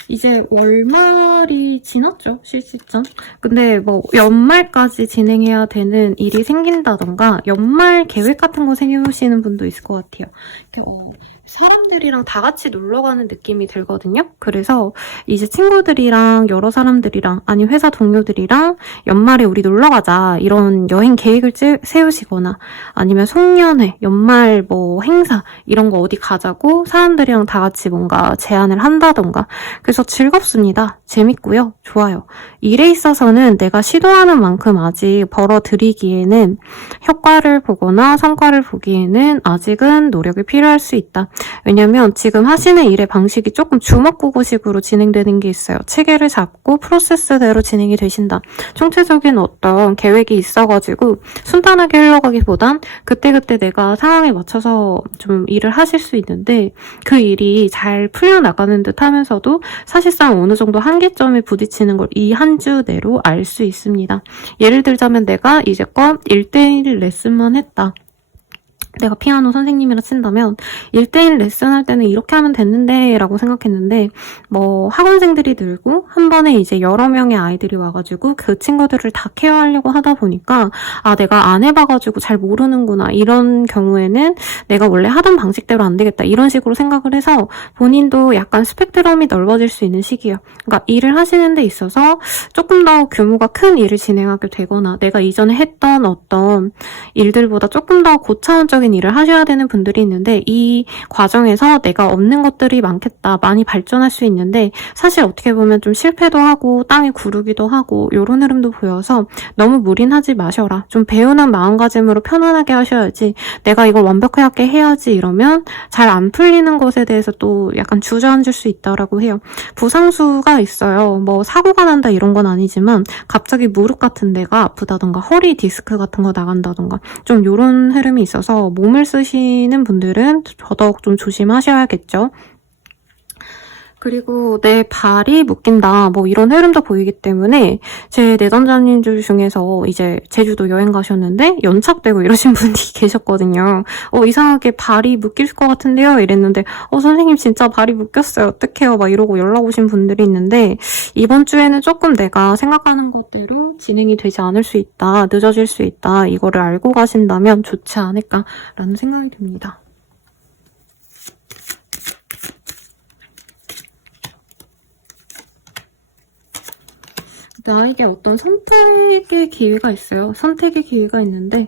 이제 월말이 지났죠, 실시점. 근데 뭐 연말까지 진행해야 되는 일이 생긴다던가 연말 계획 같은 거 세우시는 분도 있을 것 같아요. 사람들이랑 다 같이 놀러 가는 느낌이 들거든요. 그래서 이제 친구들이랑 여러 사람들이랑 아니 회사 동료들이랑 연말에 우리 놀러 가자 이런 여행 계획을 세우시거나, 아니면 송년회, 연말 뭐 행사 이런 거 어디 가자고 사람들이랑 다 같이 뭔가 제안을 한다던가. 그래서 즐겁습니다. 재밌고요. 좋아요. 일에 있어서는 내가 시도하는 만큼 아직 벌어들이기에는, 효과를 보거나 성과를 보기에는 아직은 노력이 필요할 수 있다. 왜냐면 지금 하시는 일의 방식이 조금 주먹구구식으로 진행되는 게 있어요. 체계를 잡고 프로세스대로 진행이 되신다. 총체적인 어떤 계획이 있어가지고 순탄하게 흘러가기보단 그때그때 내가 상황에 맞춰서 좀 일을 하실 수 있는데, 그 일이 잘 풀려나가는 듯 하면서도 사실상 어느 정도 한계점에 부딪히는 걸 이 한 주 내로 알 수 있습니다. 예를 들자면 내가 이제껏 1대1 레슨만 했다. 내가 피아노 선생님이라 친다면 1대1 레슨 할 때는 이렇게 하면 됐는데 라고 생각했는데, 뭐 학원생들이 늘고 한 번에 이제 여러 명의 아이들이 와가지고 그 친구들을 다 케어하려고 하다 보니까 내가 안 해봐가지고 잘 모르는구나, 이런 경우에는 내가 원래 하던 방식대로 안 되겠다 이런 식으로 생각을 해서 본인도 약간 스펙트럼이 넓어질 수 있는 시기예요. 그러니까 일을 하시는 데 있어서 조금 더 규모가 큰 일을 진행하게 되거나 내가 이전에 했던 어떤 일들보다 조금 더 고차원적인 일을 하셔야 되는 분들이 있는데, 이 과정에서 내가 없는 것들이 많겠다, 많이 발전할 수 있는데 사실 어떻게 보면 좀 실패도 하고 땅에 구르기도 하고 이런 흐름도 보여서 너무 무리하지 마셔라. 좀 배우는 마음가짐으로 편안하게 하셔야지, 내가 이걸 완벽하게 해야지 이러면 잘 안 풀리는 것에 대해서 또 약간 주저앉을 수 있다라고 해요. 부상수가 있어요. 뭐 사고가 난다 이런 건 아니지만 갑자기 무릎 같은 데가 아프다던가 허리 디스크 같은 거 나간다던가 좀 이런 흐름이 있어서 몸을 쓰시는 분들은 더더욱 좀 조심하셔야겠죠. 그리고 내 발이 묶인다, 뭐 이런 흐름도 보이기 때문에, 제 내담자님들 중에서 이제 제주도 여행 가셨는데 연착되고 이러신 분이 계셨거든요. 이상하게 발이 묶일 것 같은데요 이랬는데, 선생님 진짜 발이 묶였어요, 어떡해요, 막 이러고 연락 오신 분들이 있는데, 이번 주에는 조금 내가 생각하는 것대로 진행이 되지 않을 수 있다, 늦어질 수 있다, 이거를 알고 가신다면 좋지 않을까라는 생각이 듭니다. 나에게 어떤 선택의 기회가 있어요. 선택의 기회가 있는데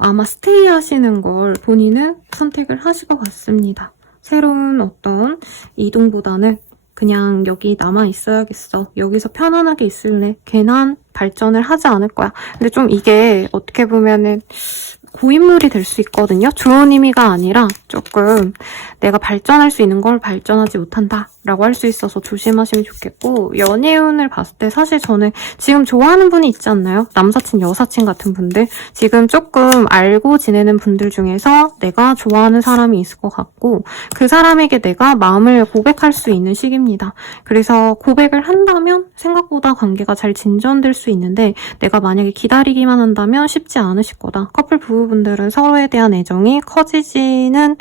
아마 스테이 하시는 걸 본인은 선택을 하실 것 같습니다. 새로운 어떤 이동보다는 그냥 여기 남아 있어야겠어. 여기서 편안하게 있을래. 괜한 발전을 하지 않을 거야. 근데 좀 이게 어떻게 보면은 고인물이 될 수 있거든요. 좋은 의미가 아니라 조금 내가 발전할 수 있는 걸 발전하지 못한다 라고 할 수 있어서 조심하시면 좋겠고, 연애운을 봤을 때 사실 저는 지금 좋아하는 분이 있지 않나요? 남사친, 여사친 같은 분들, 지금 조금 알고 지내는 분들 중에서 내가 좋아하는 사람이 있을 것 같고, 그 사람에게 내가 마음을 고백할 수 있는 시기입니다. 그래서 고백을 한다면 생각보다 관계가 잘 진전될 수 있는데, 내가 만약에 기다리기만 한다면 쉽지 않으실 거다. 커플 부부분들은 서로에 대한 애정이 커지지는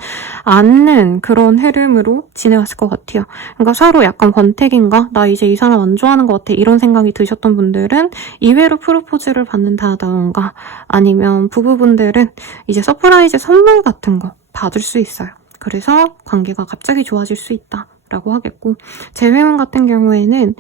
않는 그런 흐름으로 진행하실 것 같아요. 그러니까 서로 약간 권태기인가? 나 이제 이 사람 안 좋아하는 것 같아. 이런 생각이 드셨던 분들은 이외로 프로포즈를 받는다던가, 아니면 부부분들은 이제 서프라이즈 선물 같은 거 받을 수 있어요. 그래서 관계가 갑자기 좋아질 수 있다 라고 하겠고, 재회운 같은 경우에는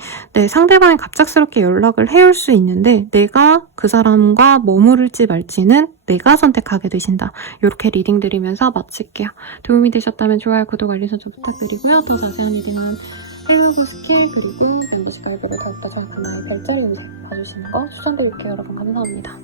상대방이 갑작스럽게 연락을 해올 수 있는데 내가 그 사람과 머무를지 말지는 내가 선택하게 되신다. 이렇게 리딩 드리면서 마칠게요. 도움이 되셨다면 좋아요, 구독, 알림 설정 부탁드리고요. 더 자세한 리딩은 헬로브 스킬 그리고 멤버십 가입으로 더욱더 정확한 별자리 운세 봐주시는 거 추천드릴게요. 여러분 감사합니다.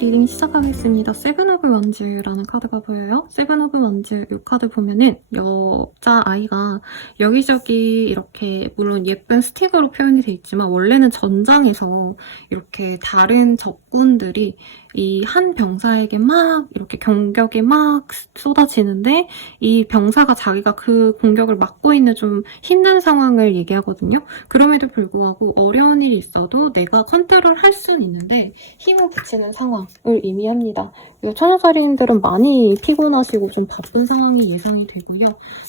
리딩 시작하겠습니다. 세븐 오브 원즈라는 카드가 보여요. 세븐 오브 원즈 이 카드 보면은 여자아이가 여기저기 이렇게 물론 예쁜 스틱으로 표현이 돼 있지만 원래는 전장에서 이렇게 다른 접 적군들이 이 한 병사에게 막 이렇게 공격이 막 쏟아지는데 이 병사가 자기가 그 공격을 막고 있는 좀 힘든 상황을 얘기하거든요. 그럼에도 불구하고 어려운 일이 있어도 내가 컨트롤할 수는 있는데 힘을 붙이는 상황을 의미합니다. 천여자리인들은 많이 피곤하시고 좀 바쁜 상황이 예상이 되고요.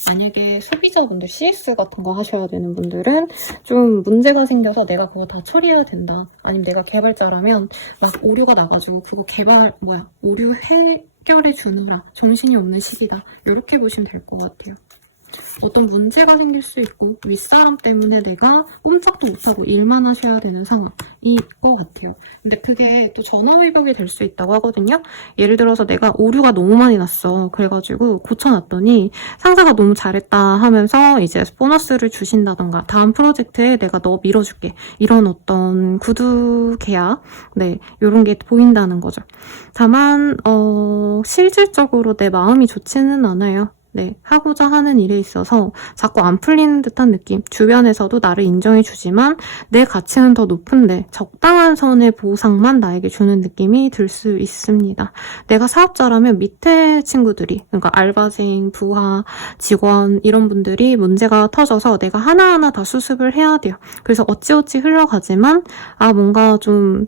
만약에 소비자분들 CS 같은 거 하셔야 되는 분들은 좀 문제가 생겨서 내가 그거 다 처리해야 된다. 아니면 내가 개발자라면 막 오류가 나가지고 그거 오류 해결해 주느라 정신이 없는 시기다. 이렇게 보시면 될 것 같아요. 어떤 문제가 생길 수 있고 윗사람 때문에 내가 꼼짝도 못하고 일만 하셔야 되는 상황일 것 같아요. 근데 그게 또 전화위복이 될 수 있다고 하거든요. 예를 들어서 내가 오류가 너무 많이 났어. 그래가지고 고쳐놨더니 상사가 너무 잘했다 하면서 이제 보너스를 주신다던가 다음 프로젝트에 내가 너 밀어줄게. 이런 어떤 구두 계약, 이런 게 보인다는 거죠. 다만 실질적으로 내 마음이 좋지는 않아요. 하고자 하는 일에 있어서 자꾸 안 풀리는 듯한 느낌. 주변에서도 나를 인정해주지만 내 가치는 더 높은데 적당한 선의 보상만 나에게 주는 느낌이 들 수 있습니다. 내가 사업자라면 밑에 친구들이, 그러니까 알바생, 부하, 직원 이런 분들이 문제가 터져서 내가 하나하나 다 수습을 해야 돼요. 그래서 어찌어찌 흘러가지만 뭔가 좀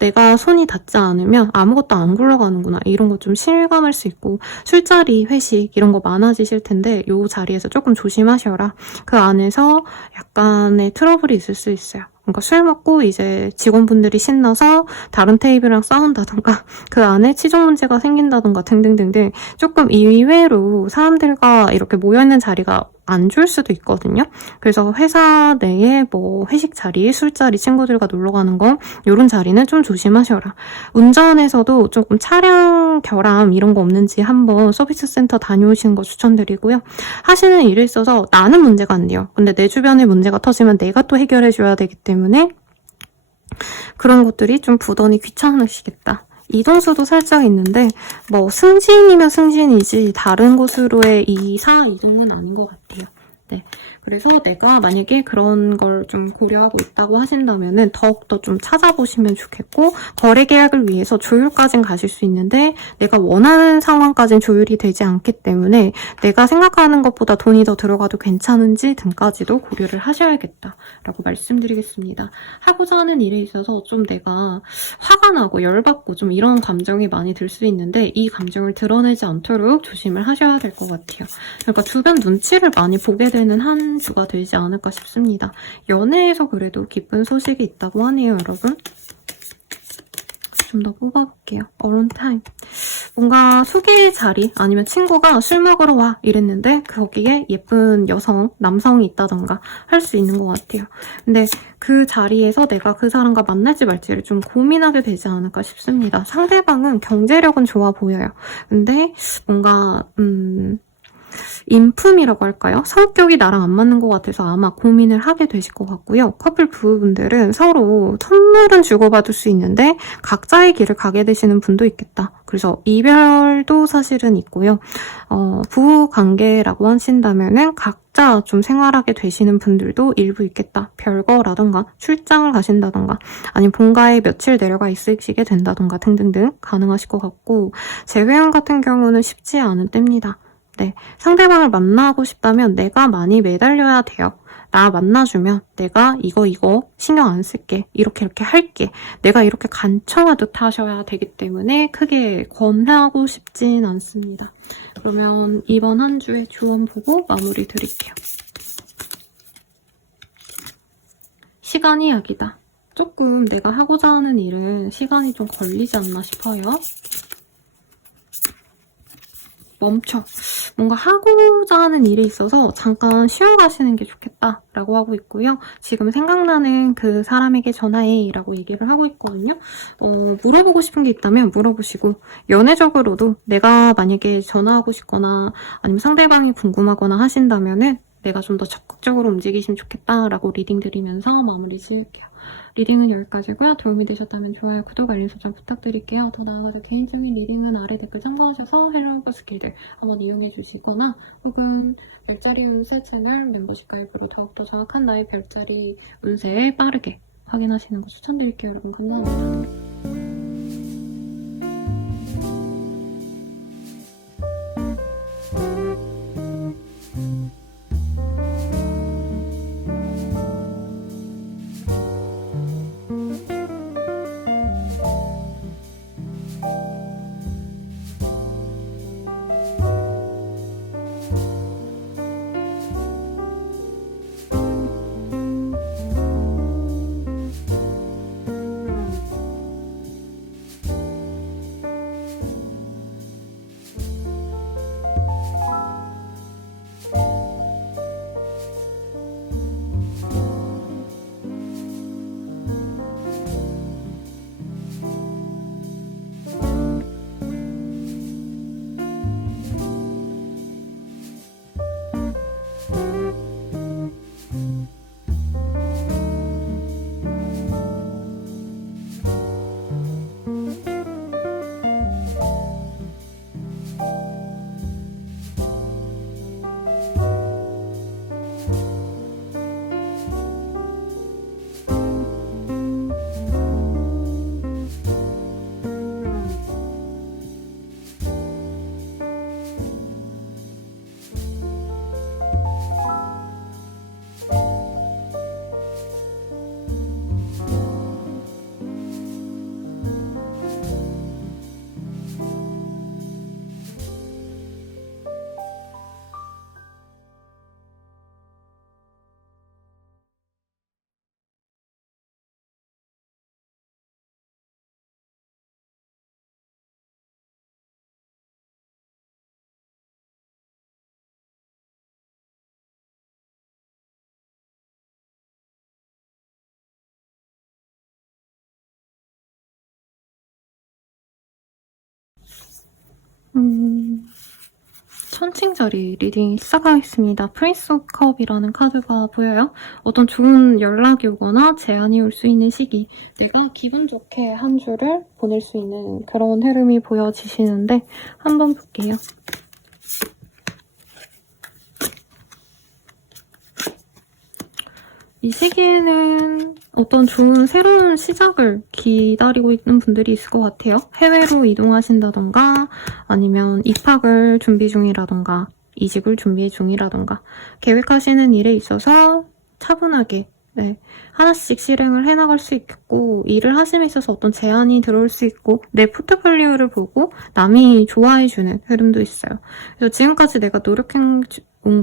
내가 손이 닿지 않으면 아무것도 안 굴러가는구나 이런 거 좀 실감할 수 있고 술자리, 회식 이런 거 많아지실 텐데 요 자리에서 조금 조심하셔라. 그 안에서 약간의 트러블이 있을 수 있어요. 그러니까 술 먹고 이제 직원분들이 신나서 다른 테이블이랑 싸운다던가 그 안에 치정 문제가 생긴다던가 등등등등 조금 의외로 사람들과 이렇게 모여있는 자리가 안 좋을 수도 있거든요. 그래서 회사 내에 회식 자리, 술자리, 친구들과 놀러 가는 거 이런 자리는 좀 조심하셔라. 운전에서도 조금 차량 결함 이런 거 없는지 한번 서비스 센터 다녀오시는 거 추천드리고요. 하시는 일에 있어서 나는 문제가 안 돼요. 근데 내 주변에 문제가 터지면 내가 또 해결해 줘야 되기 때문에 그런 것들이 좀 부담이 귀찮으시겠다. 이동수도 살짝 있는데 승진이면 승진이지 다른 곳으로의 이동은 아닌 것 같아요. 그래서 내가 만약에 그런 걸 좀 고려하고 있다고 하신다면은 더욱더 좀 찾아보시면 좋겠고 거래 계약을 위해서 조율까진 가실 수 있는데 내가 원하는 상황까진 조율이 되지 않기 때문에 내가 생각하는 것보다 돈이 더 들어가도 괜찮은지 등까지도 고려를 하셔야겠다라고 말씀드리겠습니다. 하고자 하는 일에 있어서 좀 내가 화가 나고 열받고 좀 이런 감정이 많이 들 수 있는데 이 감정을 드러내지 않도록 조심을 하셔야 될 것 같아요. 그러니까 주변 눈치를 많이 보게 되는 한 주가 되지 않을까 싶습니다. 연애에서 그래도 기쁜 소식이 있다고 하네요, 여러분. 좀 더 뽑아볼게요. 어론 타임. 뭔가 소개 자리 아니면 친구가 술 먹으러 와 이랬는데 거기에 예쁜 남성이 있다던가 할 수 있는 것 같아요. 근데 그 자리에서 내가 그 사람과 만날지 말지를 좀 고민하게 되지 않을까 싶습니다. 상대방은 경제력은 좋아 보여요. 근데 뭔가 인품이라고 할까요? 성격이 나랑 안 맞는 것 같아서 아마 고민을 하게 되실 것 같고요. 커플 부부분들은 서로 선물은 주고받을 수 있는데 각자의 길을 가게 되시는 분도 있겠다. 그래서 이별도 사실은 있고요. 부부 관계라고 하신다면은 각자 좀 생활하게 되시는 분들도 일부 있겠다. 별거라던가 출장을 가신다던가 아니면 본가에 며칠 내려가 있으시게 된다던가 등등등 가능하실 것 같고 재회원 같은 경우는 쉽지 않은 때입니다. 상대방을 만나고 싶다면 내가 많이 매달려야 돼요. 나 만나주면 내가 이거 신경 안 쓸게. 이렇게 할게. 내가 이렇게 간청하듯 하셔야 되기 때문에 크게 권하고 싶진 않습니다. 그러면 이번 한 주의 조언 보고 마무리 드릴게요. 시간이 약이다. 조금 내가 하고자 하는 일은 시간이 좀 걸리지 않나 싶어요. 멈춰. 뭔가 하고자 하는 일이 있어서 잠깐 쉬어가시는 게 좋겠다라고 하고 있고요. 지금 생각나는 그 사람에게 전화해라고 얘기를 하고 있거든요. 물어보고 싶은 게 있다면 물어보시고 연애적으로도 내가 만약에 전화하고 싶거나 아니면 상대방이 궁금하거나 하신다면은 내가 좀 더 적극적으로 움직이시면 좋겠다라고 리딩 드리면서 마무리 지을게요. 리딩은 여기까지고요. 도움이 되셨다면 좋아요, 구독, 알림 설정 부탁드릴게요. 더 나아가서 개인적인 리딩은 아래 댓글 참고하셔서 헬로우버 스킬들 한번 이용해 주시거나 혹은 별자리 운세 채널 멤버십 가입으로 더욱더 정확한 나의 별자리 운세 빠르게 확인하시는 거 추천드릴게요. 여러분 감사합니다. 천칭자리 리딩 시작하겠습니다. 프린스 오브 컵이라는 카드가 보여요. 어떤 좋은 연락이 오거나 제안이 올 수 있는 시기, 내가 기분 좋게 한 주를 보낼 수 있는 그런 흐름이 보여지시는데 한번 볼게요. 이 시기에는 어떤 좋은 새로운 시작을 기다리고 있는 분들이 있을 것 같아요. 해외로 이동하신다던가 아니면 입학을 준비 중이라던가 이직을 준비 중이라던가 계획하시는 일에 있어서 차분하게 하나씩 실행을 해나갈 수 있겠고, 일을 하심에 있어서 어떤 제안이 들어올 수 있고, 내 포트폴리오를 보고 남이 좋아해주는 흐름도 있어요. 그래서 지금까지 내가 노력해온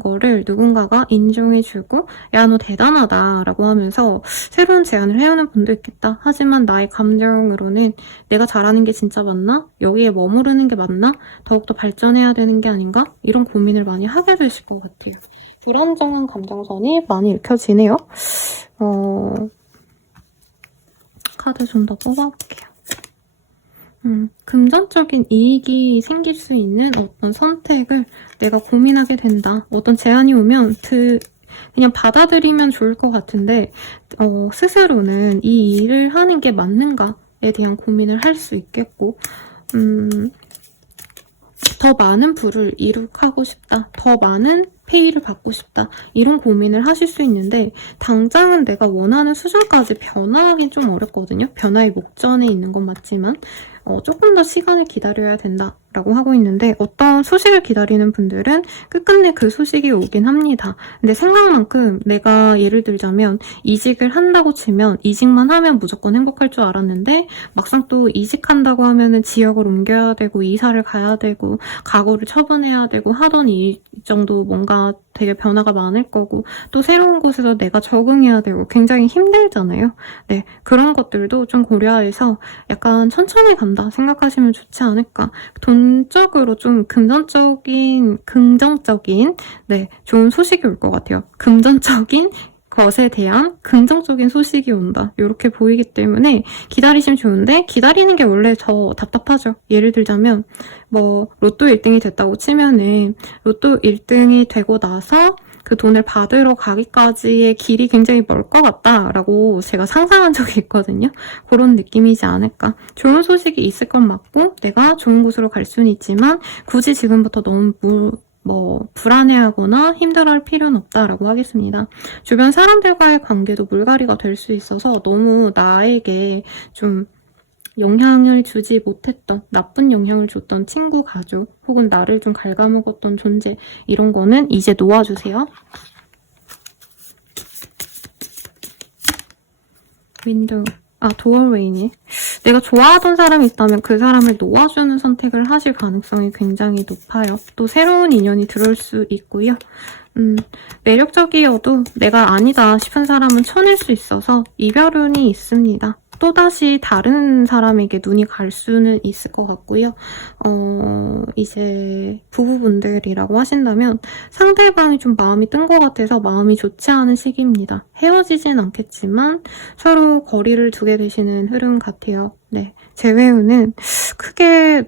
거를 누군가가 인정해주고, 야, 너 대단하다 라고 하면서 새로운 제안을 해오는 분도 있겠다. 하지만 나의 감정으로는 내가 잘하는 게 진짜 맞나? 여기에 머무르는 게 맞나? 더욱더 발전해야 되는 게 아닌가? 이런 고민을 많이 하게 되실 것 같아요. 불안정한 감정선이 많이 읽혀지네요. 카드 좀 더 뽑아볼게요. 금전적인 이익이 생길 수 있는 어떤 선택을 내가 고민하게 된다. 어떤 제안이 오면 그냥 받아들이면 좋을 것 같은데 스스로는 이 일을 하는 게 맞는가에 대한 고민을 할 수 있겠고, 더 많은 부를 이룩하고 싶다. 더 많은 페이를 받고 싶다. 이런 고민을 하실 수 있는데 당장은 내가 원하는 수준까지 변화하긴 좀 어렵거든요. 변화의 목전에 있는 건 맞지만 조금 더 시간을 기다려야 된다라고 하고 있는데, 어떤 소식을 기다리는 분들은 끝끝내 그 소식이 오긴 합니다. 근데 생각만큼 내가 예를 들자면 이직을 한다고 치면 이직만 하면 무조건 행복할 줄 알았는데 막상 또 이직한다고 하면은 지역을 옮겨야 되고 이사를 가야 되고 가구를 처분해야 되고 하던 일정도 뭔가 되게 변화가 많을 거고, 또 새로운 곳에서 내가 적응해야 되고 굉장히 힘들잖아요. 네, 그런 것들도 좀 고려해서 약간 천천히 간다 생각하시면 좋지 않을까. 돈적으로 좀 긍정적인 좋은 소식이 올 것 같아요. 금전적인 것에 대한 긍정적인 소식이 온다. 이렇게 보이기 때문에 기다리시면 좋은데, 기다리는 게 원래 더 답답하죠. 예를 들자면 로또 1등이 됐다고 치면은 로또 1등이 되고 나서 그 돈을 받으러 가기까지의 길이 굉장히 멀 것 같다라고 제가 상상한 적이 있거든요. 그런 느낌이지 않을까. 좋은 소식이 있을 건 맞고 내가 좋은 곳으로 갈 수는 있지만 굳이 지금부터 너무 불안해하거나 힘들어할 필요는 없다라고 하겠습니다. 주변 사람들과의 관계도 물갈이가 될 수 있어서 너무 나에게 좀 영향을 주지 못했던, 나쁜 영향을 줬던 친구, 가족, 혹은 나를 좀 갉아먹었던 존재, 이런 거는 이제 놓아주세요. 도어웨이네. 내가 좋아하던 사람이 있다면 그 사람을 놓아주는 선택을 하실 가능성이 굉장히 높아요. 또 새로운 인연이 들어올 수 있고요. 매력적이어도 내가 아니다 싶은 사람은 쳐낼 수 있어서 이별운이 있습니다. 또다시 다른 사람에게 눈이 갈 수는 있을 것 같고요. 이제 부부분들이라고 하신다면 상대방이 좀 마음이 뜬 것 같아서 마음이 좋지 않은 시기입니다. 헤어지진 않겠지만 서로 거리를 두게 되시는 흐름 같아요. 네, 재회운은 크게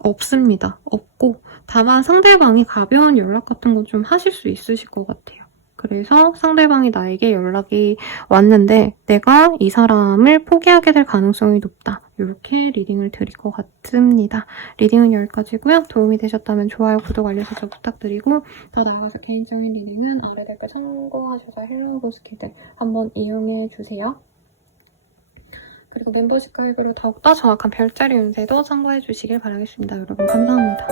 없습니다. 없고, 다만 상대방이 가벼운 연락 같은 건 좀 하실 수 있으실 것 같아요. 그래서 상대방이 나에게 연락이 왔는데 내가 이 사람을 포기하게 될 가능성이 높다. 이렇게 리딩을 드릴 것 같습니다. 리딩은 여기까지고요. 도움이 되셨다면 좋아요, 구독, 알림 설정 부탁드리고, 더 나아가서 개인적인 리딩은 아래 댓글 참고하셔서 헬로우 보스키드 한번 이용해주세요. 그리고 멤버십 가입으로 더욱더 정확한 별자리 운세도 참고해주시길 바라겠습니다. 여러분 감사합니다.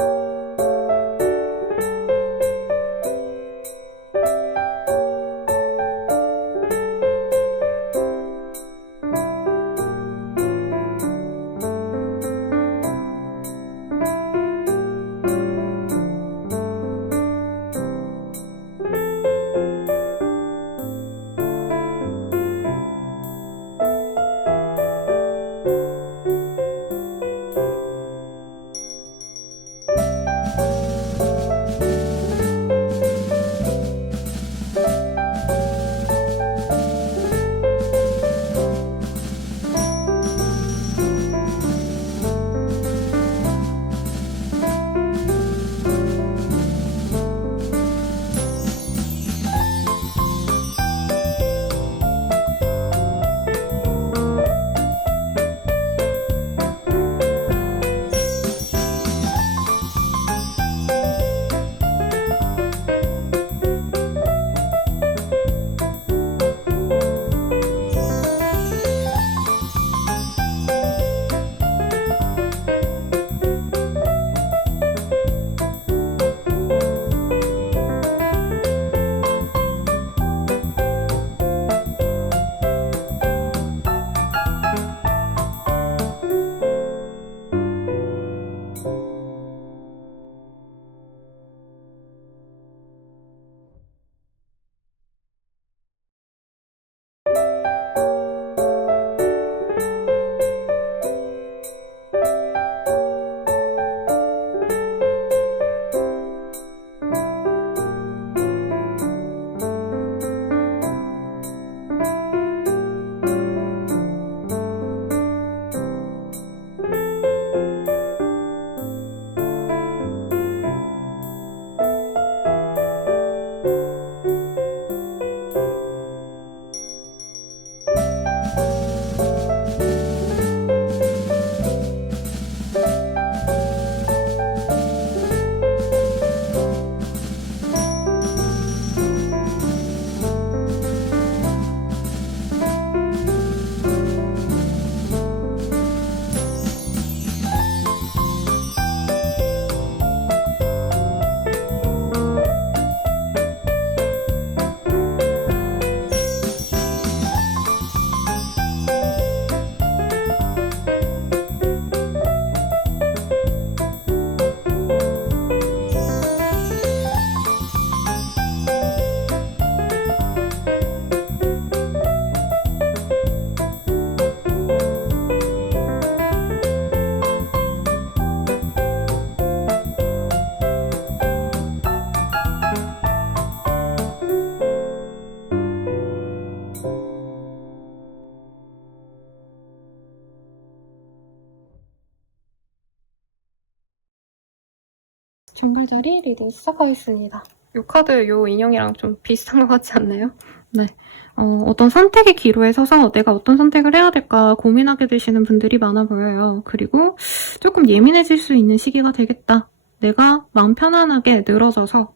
정갈자리 리딩 시작하겠습니다. 이 카드, 이 인형이랑 좀 비슷한 것 같지 않나요? 네. 어떤 선택의 기로에 서서 내가 어떤 선택을 해야 될까 고민하게 되시는 분들이 많아 보여요. 그리고 조금 예민해질 수 있는 시기가 되겠다. 내가 마음 편안하게 늘어져서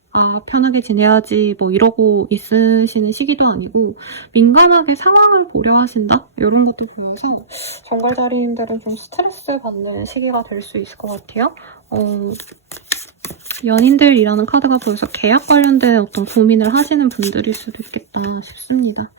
편하게 지내야지 뭐 이러고 있으시는 시기도 아니고 민감하게 상황을 보려 하신다? 이런 것도 보여서 정갈자리님들은 좀 스트레스 받는 시기가 될 수 있을 것 같아요. 연인들이라는 카드가 보여서 계약 관련된 어떤 고민을 하시는 분들일 수도 있겠다 싶습니다.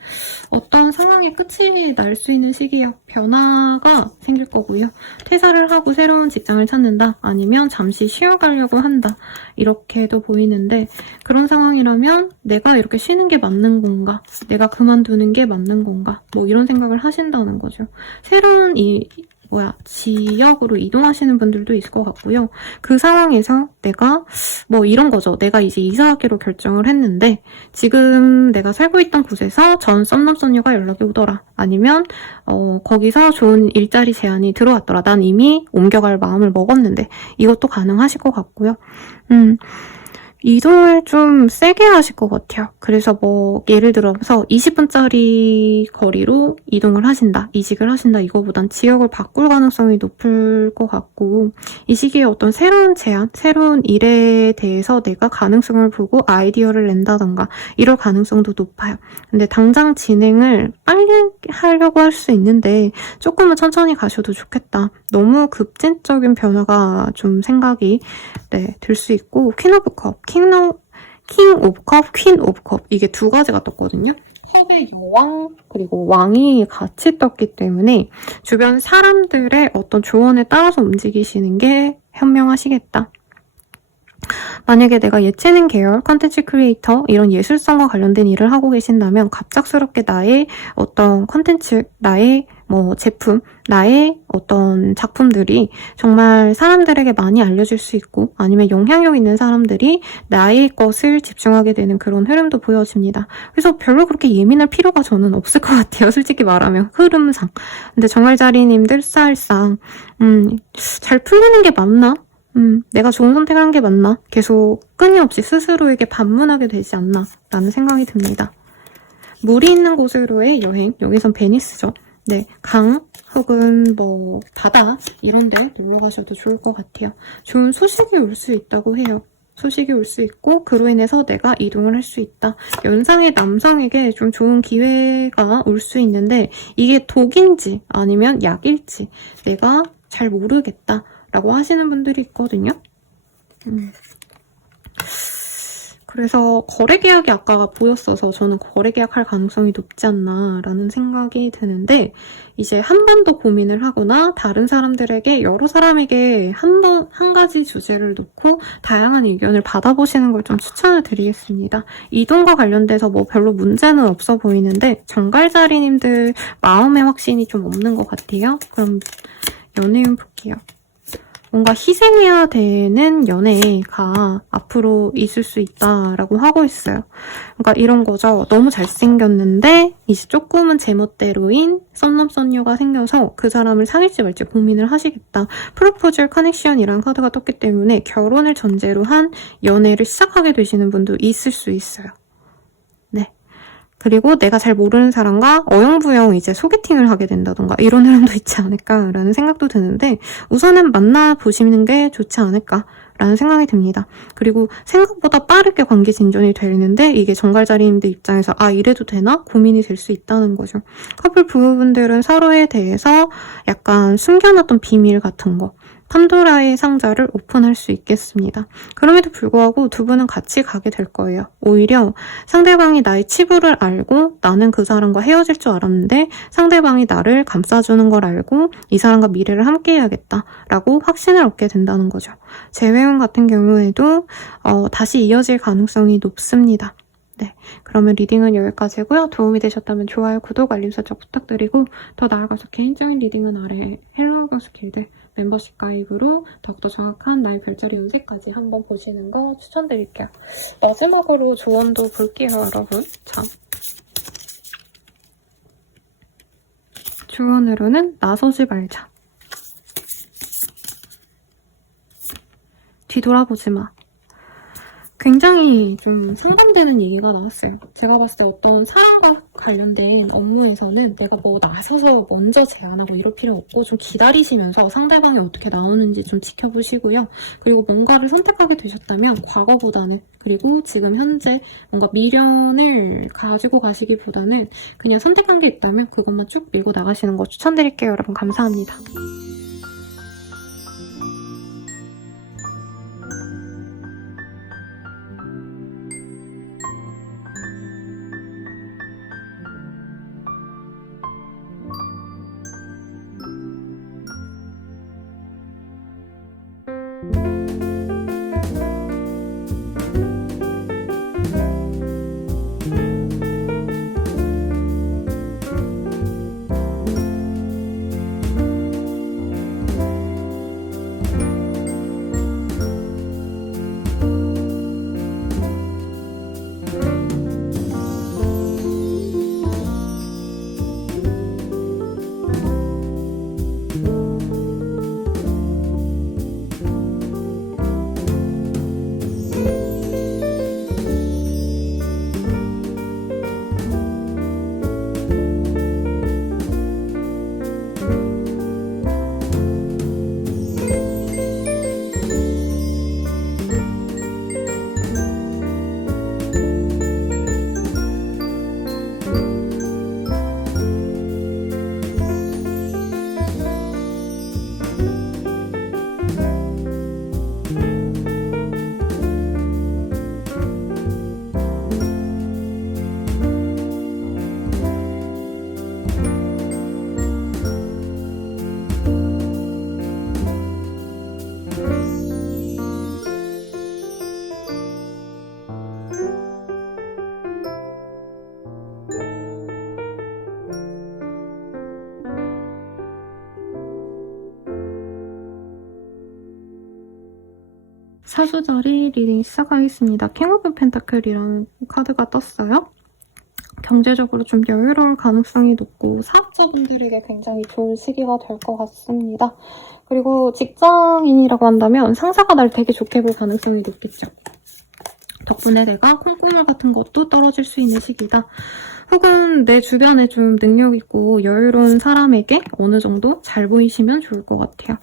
어떤 상황의 끝이 날 수 있는 시기요. 변화가 생길 거고요. 퇴사를 하고 새로운 직장을 찾는다. 아니면 잠시 쉬어가려고 한다. 이렇게도 보이는데 그런 상황이라면 내가 이렇게 쉬는 게 맞는 건가? 내가 그만두는 게 맞는 건가? 뭐 이런 생각을 하신다는 거죠. 새로운 지역으로 이동하시는 분들도 있을 것 같고요. 그 상황에서 내가 뭐 이런 거죠. 내가 이제 이사하기로 결정을 했는데 지금 내가 살고 있던 곳에서 전 썸남썸녀가 연락이 오더라. 아니면 거기서 좋은 일자리 제안이 들어왔더라. 난 이미 옮겨갈 마음을 먹었는데 이것도 가능하실 것 같고요. 이동을 좀 세게 하실 것 같아요. 그래서 뭐 예를 들어서 20분짜리 거리로 이동을 하신다, 이직을 하신다 이거보단 지역을 바꿀 가능성이 높을 것 같고 이 시기에 어떤 새로운 제안, 새로운 일에 대해서 내가 가능성을 보고 아이디어를 낸다던가 이럴 가능성도 높아요. 근데 당장 진행을 빨리 하려고 할 수 있는데 조금은 천천히 가셔도 좋겠다. 너무 급진적인 변화가 좀 생각이 들 수 있고 퀸 오브 컵, 킹 오브 컵, 퀸 오브 컵 이게 두 가지가 떴거든요. 컵의 여왕 그리고 왕이 같이 떴기 때문에 주변 사람들의 어떤 조언에 따라서 움직이시는 게 현명하시겠다. 만약에 내가 예체능 계열, 컨텐츠 크리에이터 이런 예술성과 관련된 일을 하고 계신다면 갑작스럽게 나의 어떤 컨텐츠, 나의 뭐 제품, 나의 어떤 작품들이 정말 사람들에게 많이 알려질 수 있고 아니면 영향력 있는 사람들이 나의 것을 집중하게 되는 그런 흐름도 보여집니다. 그래서 별로 그렇게 예민할 필요가 저는 없을 것 같아요. 솔직히 말하면 흐름상. 근데 정갈자리님들 쌀상 잘 풀리는 게 맞나? 내가 좋은 선택을 한 게 맞나? 계속 끊임없이 스스로에게 반문하게 되지 않나? 라는 생각이 듭니다. 물이 있는 곳으로의 여행, 여기선 베니스죠. 네, 강 혹은 뭐 바다 이런 데 놀러 가셔도 좋을 것 같아요. 좋은 소식이 올 수 있다고 해요. 소식이 올 수 있고 그로 인해서 내가 이동을 할 수 있다. 연상의 남성에게 좀 좋은 기회가 올 수 있는데 이게 독인지 아니면 약일지 내가 잘 모르겠다 라고 하시는 분들이 있거든요. 그래서 거래계약이 아까 보였어서 저는 거래계약 할 가능성이 높지 않나 라는 생각이 드는데 이제 한 번 더 고민을 하거나 다른 사람들에게 여러 사람에게 한 가지 주제를 놓고 다양한 의견을 받아보시는 걸 좀 추천을 드리겠습니다. 이동과 관련돼서 뭐 별로 문제는 없어 보이는데 정갈자리님들 마음의 확신이 좀 없는 것 같아요. 그럼 연애운 볼게요. 뭔가 희생해야 되는 연애가 앞으로 있을 수 있다라고 하고 있어요. 그러니까 이런 거죠. 너무 잘생겼는데 이제 조금은 제멋대로인 썸남썸녀가 생겨서 그 사람을 사귈지 말지 고민을 하시겠다. 프로포즈 커넥션이라는 카드가 떴기 때문에 결혼을 전제로 한 연애를 시작하게 되시는 분도 있을 수 있어요. 네. 그리고 내가 잘 모르는 사람과 어영부영 이제 소개팅을 하게 된다던가 이런 흐름도 있지 않을까라는 생각도 드는데 우선은 만나보시는 게 좋지 않을까라는 생각이 듭니다. 그리고 생각보다 빠르게 관계 진전이 되는데 이게 정갈자리님들 입장에서 이래도 되나? 고민이 될 수 있다는 거죠. 커플 부부분들은 서로에 대해서 약간 숨겨놨던 비밀 같은 거 판도라의 상자를 오픈할 수 있겠습니다. 그럼에도 불구하고 두 분은 같이 가게 될 거예요. 오히려 상대방이 나의 치부를 알고 나는 그 사람과 헤어질 줄 알았는데 상대방이 나를 감싸주는 걸 알고 이 사람과 미래를 함께 해야겠다라고 확신을 얻게 된다는 거죠. 재회원 같은 경우에도 다시 이어질 가능성이 높습니다. 네, 그러면 리딩은 여기까지고요. 도움이 되셨다면 좋아요, 구독, 알림 설정 부탁드리고 더 나아가서 개인적인 리딩은 아래 헬로우 거스 길드 멤버십 가입으로 더욱더 정확한 나의 별자리 운세까지 한번 보시는 거 추천드릴게요. 마지막으로 조언도 볼게요, 여러분. 자, 조언으로는 나서지 말자. 뒤돌아보지 마. 굉장히 좀 상반되는 얘기가 나왔어요. 제가 봤을 때 어떤 사람과 관련된 업무에서는 내가 뭐 나서서 먼저 제안하고 이럴 필요 없고 좀 기다리시면서 상대방이 어떻게 나오는지 좀 지켜보시고요. 그리고 뭔가를 선택하게 되셨다면 과거보다는, 그리고 지금 현재 뭔가 미련을 가지고 가시기보다는 그냥 선택한 게 있다면 그것만 쭉 밀고 나가시는 거 추천드릴게요. 여러분 감사합니다. 사수자리 리딩 시작하겠습니다. 킹 오브 펜타클이라는 카드가 떴어요. 경제적으로 좀 여유로울 가능성이 높고 사업자분들에게 굉장히 좋은 시기가 될 것 같습니다. 그리고 직장인이라고 한다면 상사가 날 되게 좋게 볼 가능성이 높겠죠. 덕분에 내가 콩고물 같은 것도 떨어질 수 있는 시기다. 혹은 내 주변에 좀 능력 있고 여유로운 사람에게 어느 정도 잘 보이시면 좋을 것 같아요.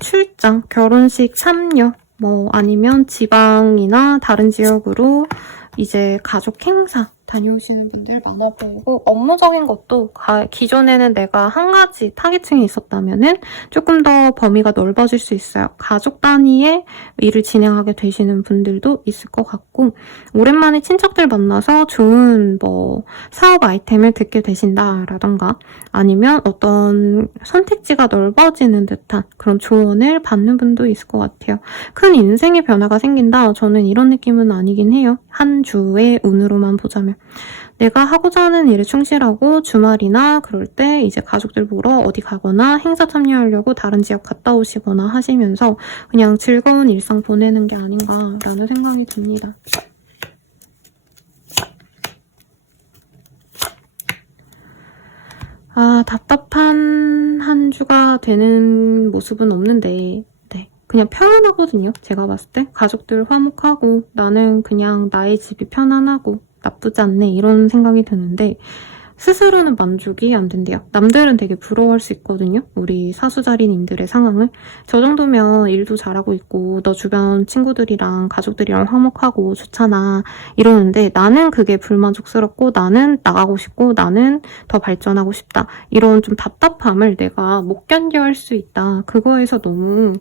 출장, 결혼식 참여, 뭐 아니면 지방이나 다른 지역으로 이제 가족 행사 다녀오시는 분들 많아 보이고, 업무적인 것도 기존에는 내가 한 가지 타겟층이 있었다면은 조금 더 범위가 넓어질 수 있어요. 가족 단위의 일을 진행하게 되시는 분들도 있을 것 같고, 오랜만에 친척들 만나서 좋은 뭐 사업 아이템을 듣게 되신다라던가, 아니면 어떤 선택지가 넓어지는 듯한 그런 조언을 받는 분도 있을 것 같아요. 큰 인생의 변화가 생긴다, 저는 이런 느낌은 아니긴 해요. 한 주의 운으로만 보자면. 내가 하고자 하는 일에 충실하고 주말이나 그럴 때 이제 가족들 보러 어디 가거나 행사 참여하려고 다른 지역 갔다 오시거나 하시면서 그냥 즐거운 일상 보내는 게 아닌가라는 생각이 듭니다. 답답한 한 주가 되는 모습은 없는데, 네, 그냥 편안하거든요. 제가 봤을 때 가족들 화목하고 나는 그냥 나의 집이 편안하고 나쁘지 않네, 이런 생각이 드는데 스스로는 만족이 안 된대요. 남들은 되게 부러워할 수 있거든요. 우리 사수자리님들의 상황을. 저 정도면 일도 잘하고 있고 너 주변 친구들이랑 가족들이랑 화목하고 좋잖아, 이러는데 나는 그게 불만족스럽고 나는 나가고 싶고 나는 더 발전하고 싶다, 이런 좀 답답함을 내가 못 견뎌할 수 있다. 그거에서 너무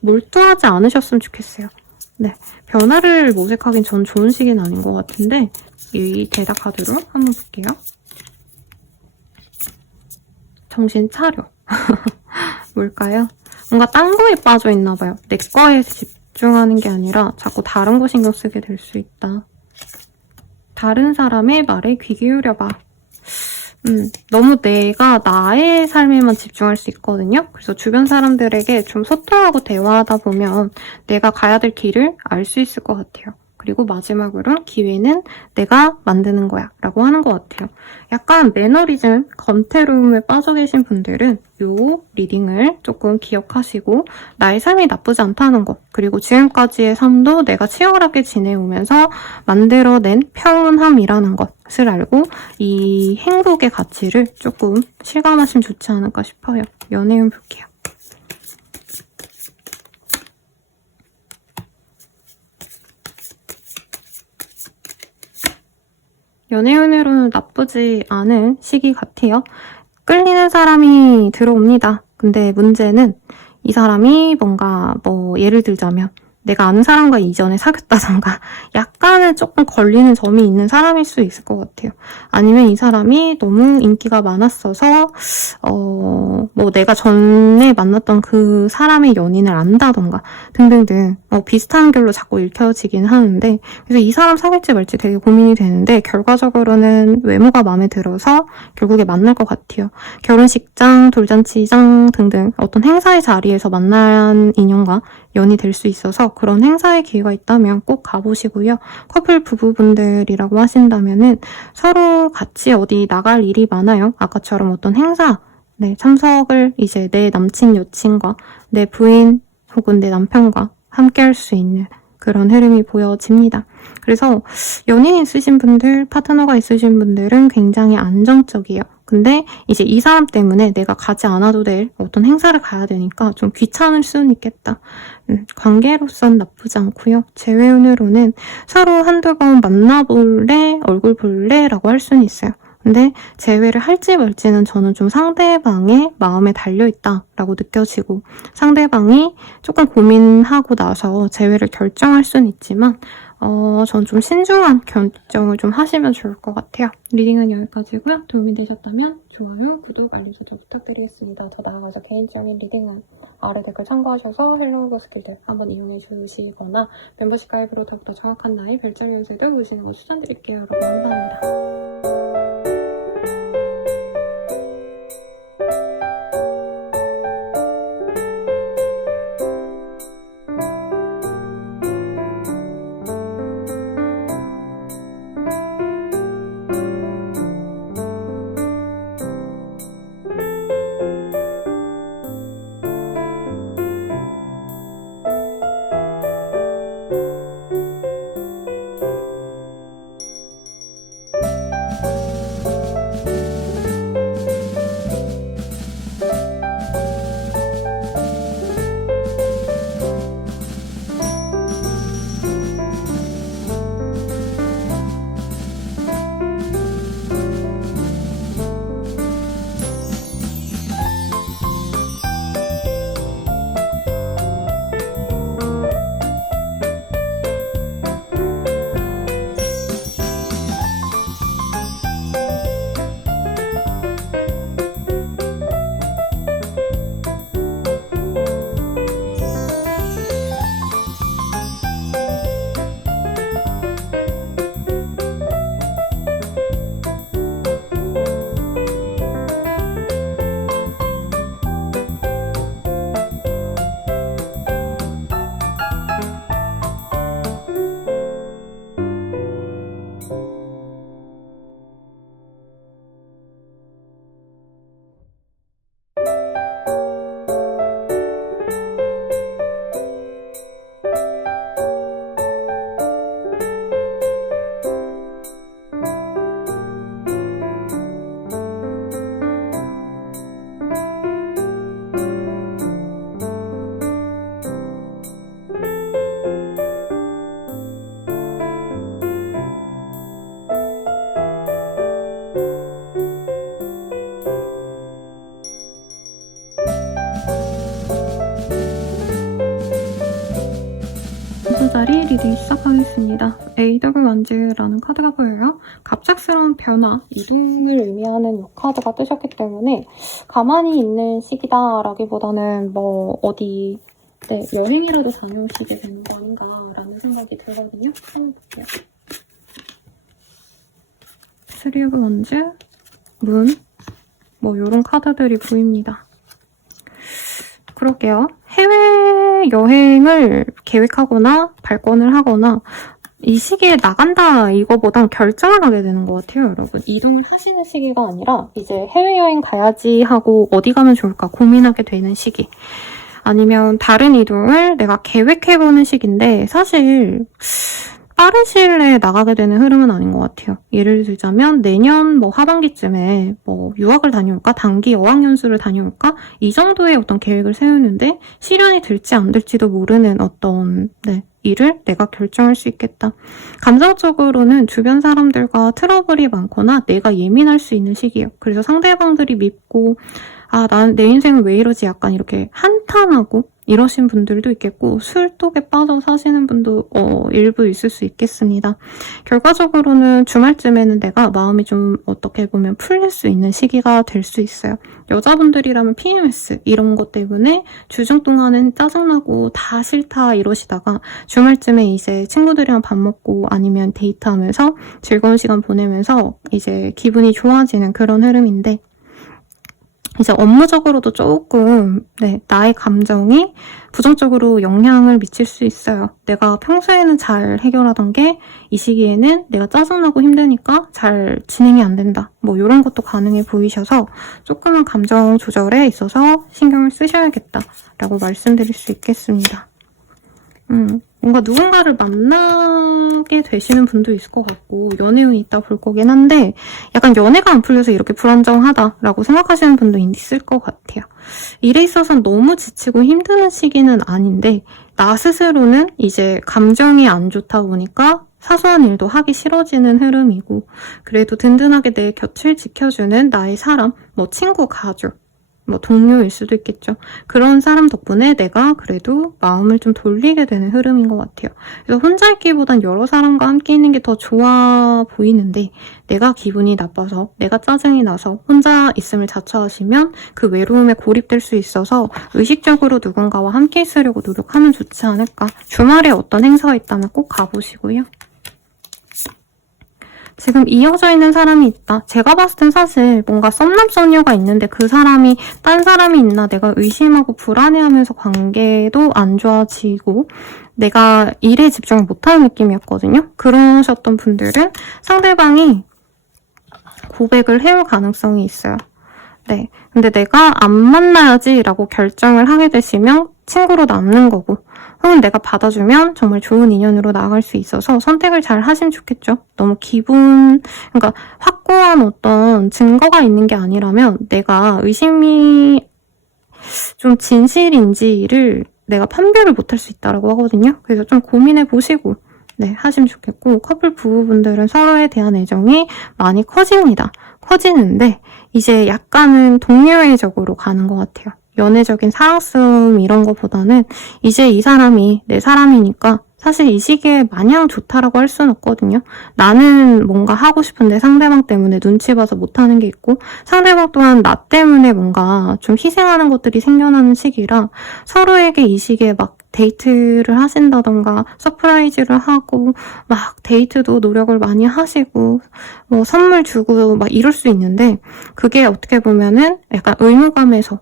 몰두하지 않으셨으면 좋겠어요. 네, 변화를 모색하긴 전 좋은 시기는 아닌 것 같은데 이 대다 카드로 한번 볼게요. 정신 차려. 뭘까요? 뭔가 딴 거에 빠져 있나 봐요. 내 거에 집중하는 게 아니라 자꾸 다른 거 신경 쓰게 될 수 있다. 다른 사람의 말에 귀 기울여봐. 너무 내가 나의 삶에만 집중할 수 있거든요. 그래서 주변 사람들에게 좀 소통하고 대화하다 보면 내가 가야 될 길을 알 수 있을 것 같아요. 그리고 마지막으로 기회는 내가 만드는 거야 라고 하는 것 같아요. 약간 매너리즘, 건태로움에 빠져 계신 분들은 요 리딩을 조금 기억하시고 나의 삶이 나쁘지 않다는 것, 그리고 지금까지의 삶도 내가 치열하게 지내오면서 만들어낸 평온함이라는 것을 알고 이 행복의 가치를 조금 실감하시면 좋지 않을까 싶어요. 연애운 볼게요. 연애운으로는 나쁘지 않은 시기 같아요. 끌리는 사람이 들어옵니다. 근데 문제는 이 사람이 뭔가 예를 들자면 내가 아는 사람과 이전에 사귀었다던가 약간은 조금 걸리는 점이 있는 사람일 수 있을 것 같아요. 아니면 이 사람이 너무 인기가 많았어서 내가 전에 만났던 그 사람의 연인을 안다던가 등등등 비슷한 결로 자꾸 읽혀지긴 하는데, 그래서 이 사람 사귈지 말지 되게 고민이 되는데 결과적으로는 외모가 마음에 들어서 결국에 만날 것 같아요. 결혼식장, 돌잔치장 등등 어떤 행사의 자리에서 만난 인연과 연이 될 수 있어서 그런 행사의 기회가 있다면 꼭 가보시고요. 커플 부부분들이라고 하신다면은 서로 같이 어디 나갈 일이 많아요. 아까처럼 어떤 행사 참석을 이제 내 남친 여친과 내 부인 혹은 내 남편과 함께 할 수 있는 그런 흐름이 보여집니다. 그래서 연인 있으신 분들, 파트너가 있으신 분들은 굉장히 안정적이에요. 근데 이제 이 사람 때문에 내가 가지 않아도 될 어떤 행사를 가야 되니까 좀 귀찮을 수는 있겠다. 관계로선 나쁘지 않고요. 재회운으로는 서로 한두 번 만나볼래? 얼굴 볼래? 라고 할 수는 있어요. 근데 재회를 할지 말지는 저는 좀 상대방의 마음에 달려있다라고 느껴지고, 상대방이 조금 고민하고 나서 재회를 결정할 수는 있지만 전 좀 신중한 결정을 좀 하시면 좋을 것 같아요. 리딩은 여기까지고요. 도움이 되셨다면 좋아요, 구독, 알림 설정 부탁드리겠습니다. 더 나아가서 개인적인 리딩은 아래 댓글 참고하셔서 헬로우버 스킬들 한번 이용해 주시거나 멤버십 가입으로 더욱더 정확한 나의 별장 연세도 보시는 거 추천드릴게요. 여러분 감사합니다. 자리 리딩 시작하겠습니다. 에이더블 완즈라는 카드가 보여요. 갑작스러운 변화, 이동을 의미하는 이 카드가 뜨셨기 때문에 가만히 있는 시기다라기보다는 어디 여행이라도 다녀오시게 되는 거 아닌가라는 생각이 들거든요. 한번 볼게요. 스리 오브 원즈, 문, 이런 카드들이 보입니다. 그럴게요. 해외여행을 계획하거나 발권을 하거나 이 시기에 나간다 이거보단 결정을 하게 되는 것 같아요, 여러분. 이동을 하시는 시기가 아니라 이제 해외여행 가야지 하고 어디 가면 좋을까 고민하게 되는 시기. 아니면 다른 이동을 내가 계획해보는 시기인데 사실 빠른 시일 내에 나가게 되는 흐름은 아닌 것 같아요. 예를 들자면 내년 뭐 하반기쯤에 뭐 유학을 다녀올까? 단기 어학연수를 다녀올까? 이 정도의 어떤 계획을 세우는데 실현이 될지 안 될지도 모르는 어떤 일을 내가 결정할 수 있겠다. 감정적으로는 주변 사람들과 트러블이 많거나 내가 예민할 수 있는 시기예요. 그래서 상대방들이 밉고 난 내 인생은 왜 이러지? 약간 이렇게 한탄하고 이러신 분들도 있겠고 술독에 빠져 사시는 분도 일부 있을 수 있겠습니다. 결과적으로는 주말쯤에는 내가 마음이 좀 어떻게 보면 풀릴 수 있는 시기가 될 수 있어요. 여자분들이라면 PMS 이런 것 때문에 주중 동안은 짜증나고 다 싫다 이러시다가 주말쯤에 이제 친구들이랑 밥 먹고 아니면 데이트하면서 즐거운 시간 보내면서 이제 기분이 좋아지는 그런 흐름인데 이제 업무적으로도 조금 나의 감정이 부정적으로 영향을 미칠 수 있어요. 내가 평소에는 잘 해결하던 게 이 시기에는 내가 짜증나고 힘드니까 잘 진행이 안 된다. 뭐 이런 것도 가능해 보이셔서 조금은 감정 조절에 있어서 신경을 쓰셔야겠다라고 말씀드릴 수 있겠습니다. 뭔가 누군가를 만나게 되시는 분도 있을 것 같고 연애운이 있다 볼 거긴 한데 약간 연애가 안 풀려서 이렇게 불안정하다라고 생각하시는 분도 있을 것 같아요. 일에 있어서는 너무 지치고 힘드는 시기는 아닌데 나 스스로는 이제 감정이 안 좋다 보니까 사소한 일도 하기 싫어지는 흐름이고 그래도 든든하게 내 곁을 지켜주는 나의 사람, 뭐 친구, 가족 뭐 동료일 수도 있겠죠. 그런 사람 덕분에 내가 그래도 마음을 좀 돌리게 되는 흐름인 것 같아요. 그래서 혼자 있기보단 여러 사람과 함께 있는 게 더 좋아 보이는데 내가 기분이 나빠서 내가 짜증이 나서 혼자 있음을 자처하시면 그 외로움에 고립될 수 있어서 의식적으로 누군가와 함께 있으려고 노력하면 좋지 않을까. 주말에 어떤 행사가 있다면 꼭 가보시고요. 지금 이어져 있는 사람이 있다. 제가 봤을 땐 사실 뭔가 썸남썸녀가 있는데 그 사람이 딴 사람이 있나 내가 의심하고 불안해하면서 관계도 안 좋아지고 내가 일에 집중을 못하는 느낌이었거든요. 그러셨던 분들은 상대방이 고백을 해올 가능성이 있어요. 네, 근데 내가 안 만나야지라고 결정을 하게 되시면 친구로 남는 거고 혹은 내가 받아주면 정말 좋은 인연으로 나아갈 수 있어서 선택을 잘 하시면 좋겠죠. 너무 그러니까 확고한 어떤 증거가 있는 게 아니라면 내가 의심이 좀 진실인지를 내가 판별을 못할 수 있다고 하거든요. 그래서 좀 고민해 보시고 하시면 좋겠고 커플 부부분들은 서로에 대한 애정이 많이 커집니다. 커지는데 이제 약간은 동료애적으로 가는 것 같아요. 연애적인 사랑스러움 이런 거보다는 이제 이 사람이 내 사람이니까 사실 이 시기에 마냥 좋다라고 할 수는 없거든요. 나는 뭔가 하고 싶은데 상대방 때문에 눈치 봐서 못하는 게 있고 상대방 또한 나 때문에 뭔가 좀 희생하는 것들이 생겨나는 시기라 서로에게 이 시기에 막 데이트를 하신다던가 서프라이즈를 하고 막 데이트도 노력을 많이 하시고 뭐 선물 주고 막 이럴 수 있는데 그게 어떻게 보면은 약간 의무감에서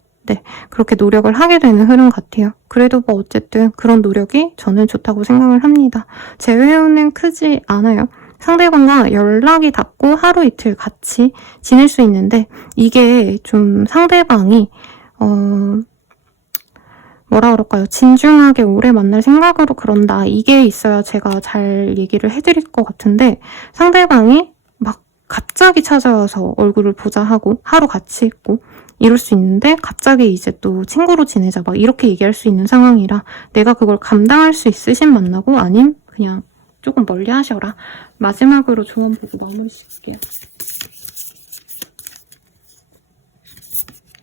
그렇게 노력을 하게 되는 흐름 같아요. 그래도 뭐 어쨌든 그런 노력이 저는 좋다고 생각을 합니다. 재회는 크지 않아요. 상대방과 연락이 닿고 하루 이틀 같이 지낼 수 있는데 이게 좀 상대방이 뭐라 그럴까요? 진중하게 오래 만날 생각으로 그런다. 이게 있어야 제가 잘 얘기를 해드릴 것 같은데 상대방이 막 갑자기 찾아와서 얼굴을 보자 하고 하루 같이 있고 이럴 수 있는데 갑자기 이제 또 친구로 지내자 막 이렇게 얘기할 수 있는 상황이라 내가 그걸 감당할 수 있으신 만나고 아님 그냥 조금 멀리 하셔라. 마지막으로 조언 보고 마무리 짓게요.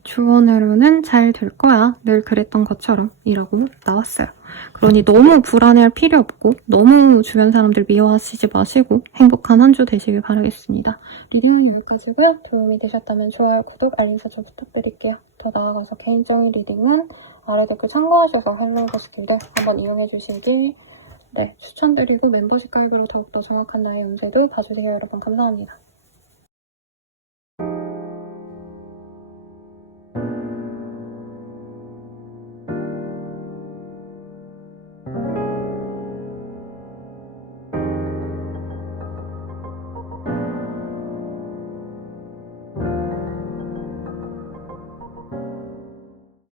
조언으로는 잘 될 거야. 늘 그랬던 것처럼 이라고 나왔어요. 그러니 너무 불안해할 필요 없고 너무 주변 사람들 미워하시지 마시고 행복한 한 주 되시길 바라겠습니다. 리딩은 여기까지고요. 도움이 되셨다면 좋아요, 구독, 알림 설정 부탁드릴게요. 더 나아가서 개인적인 리딩은 아래 댓글 참고하셔서 헬로우버스 길드 한번 이용해주시길 추천드리고 멤버십 가입으로 더욱더 정확한 나의 운세도 봐주세요. 여러분 감사합니다.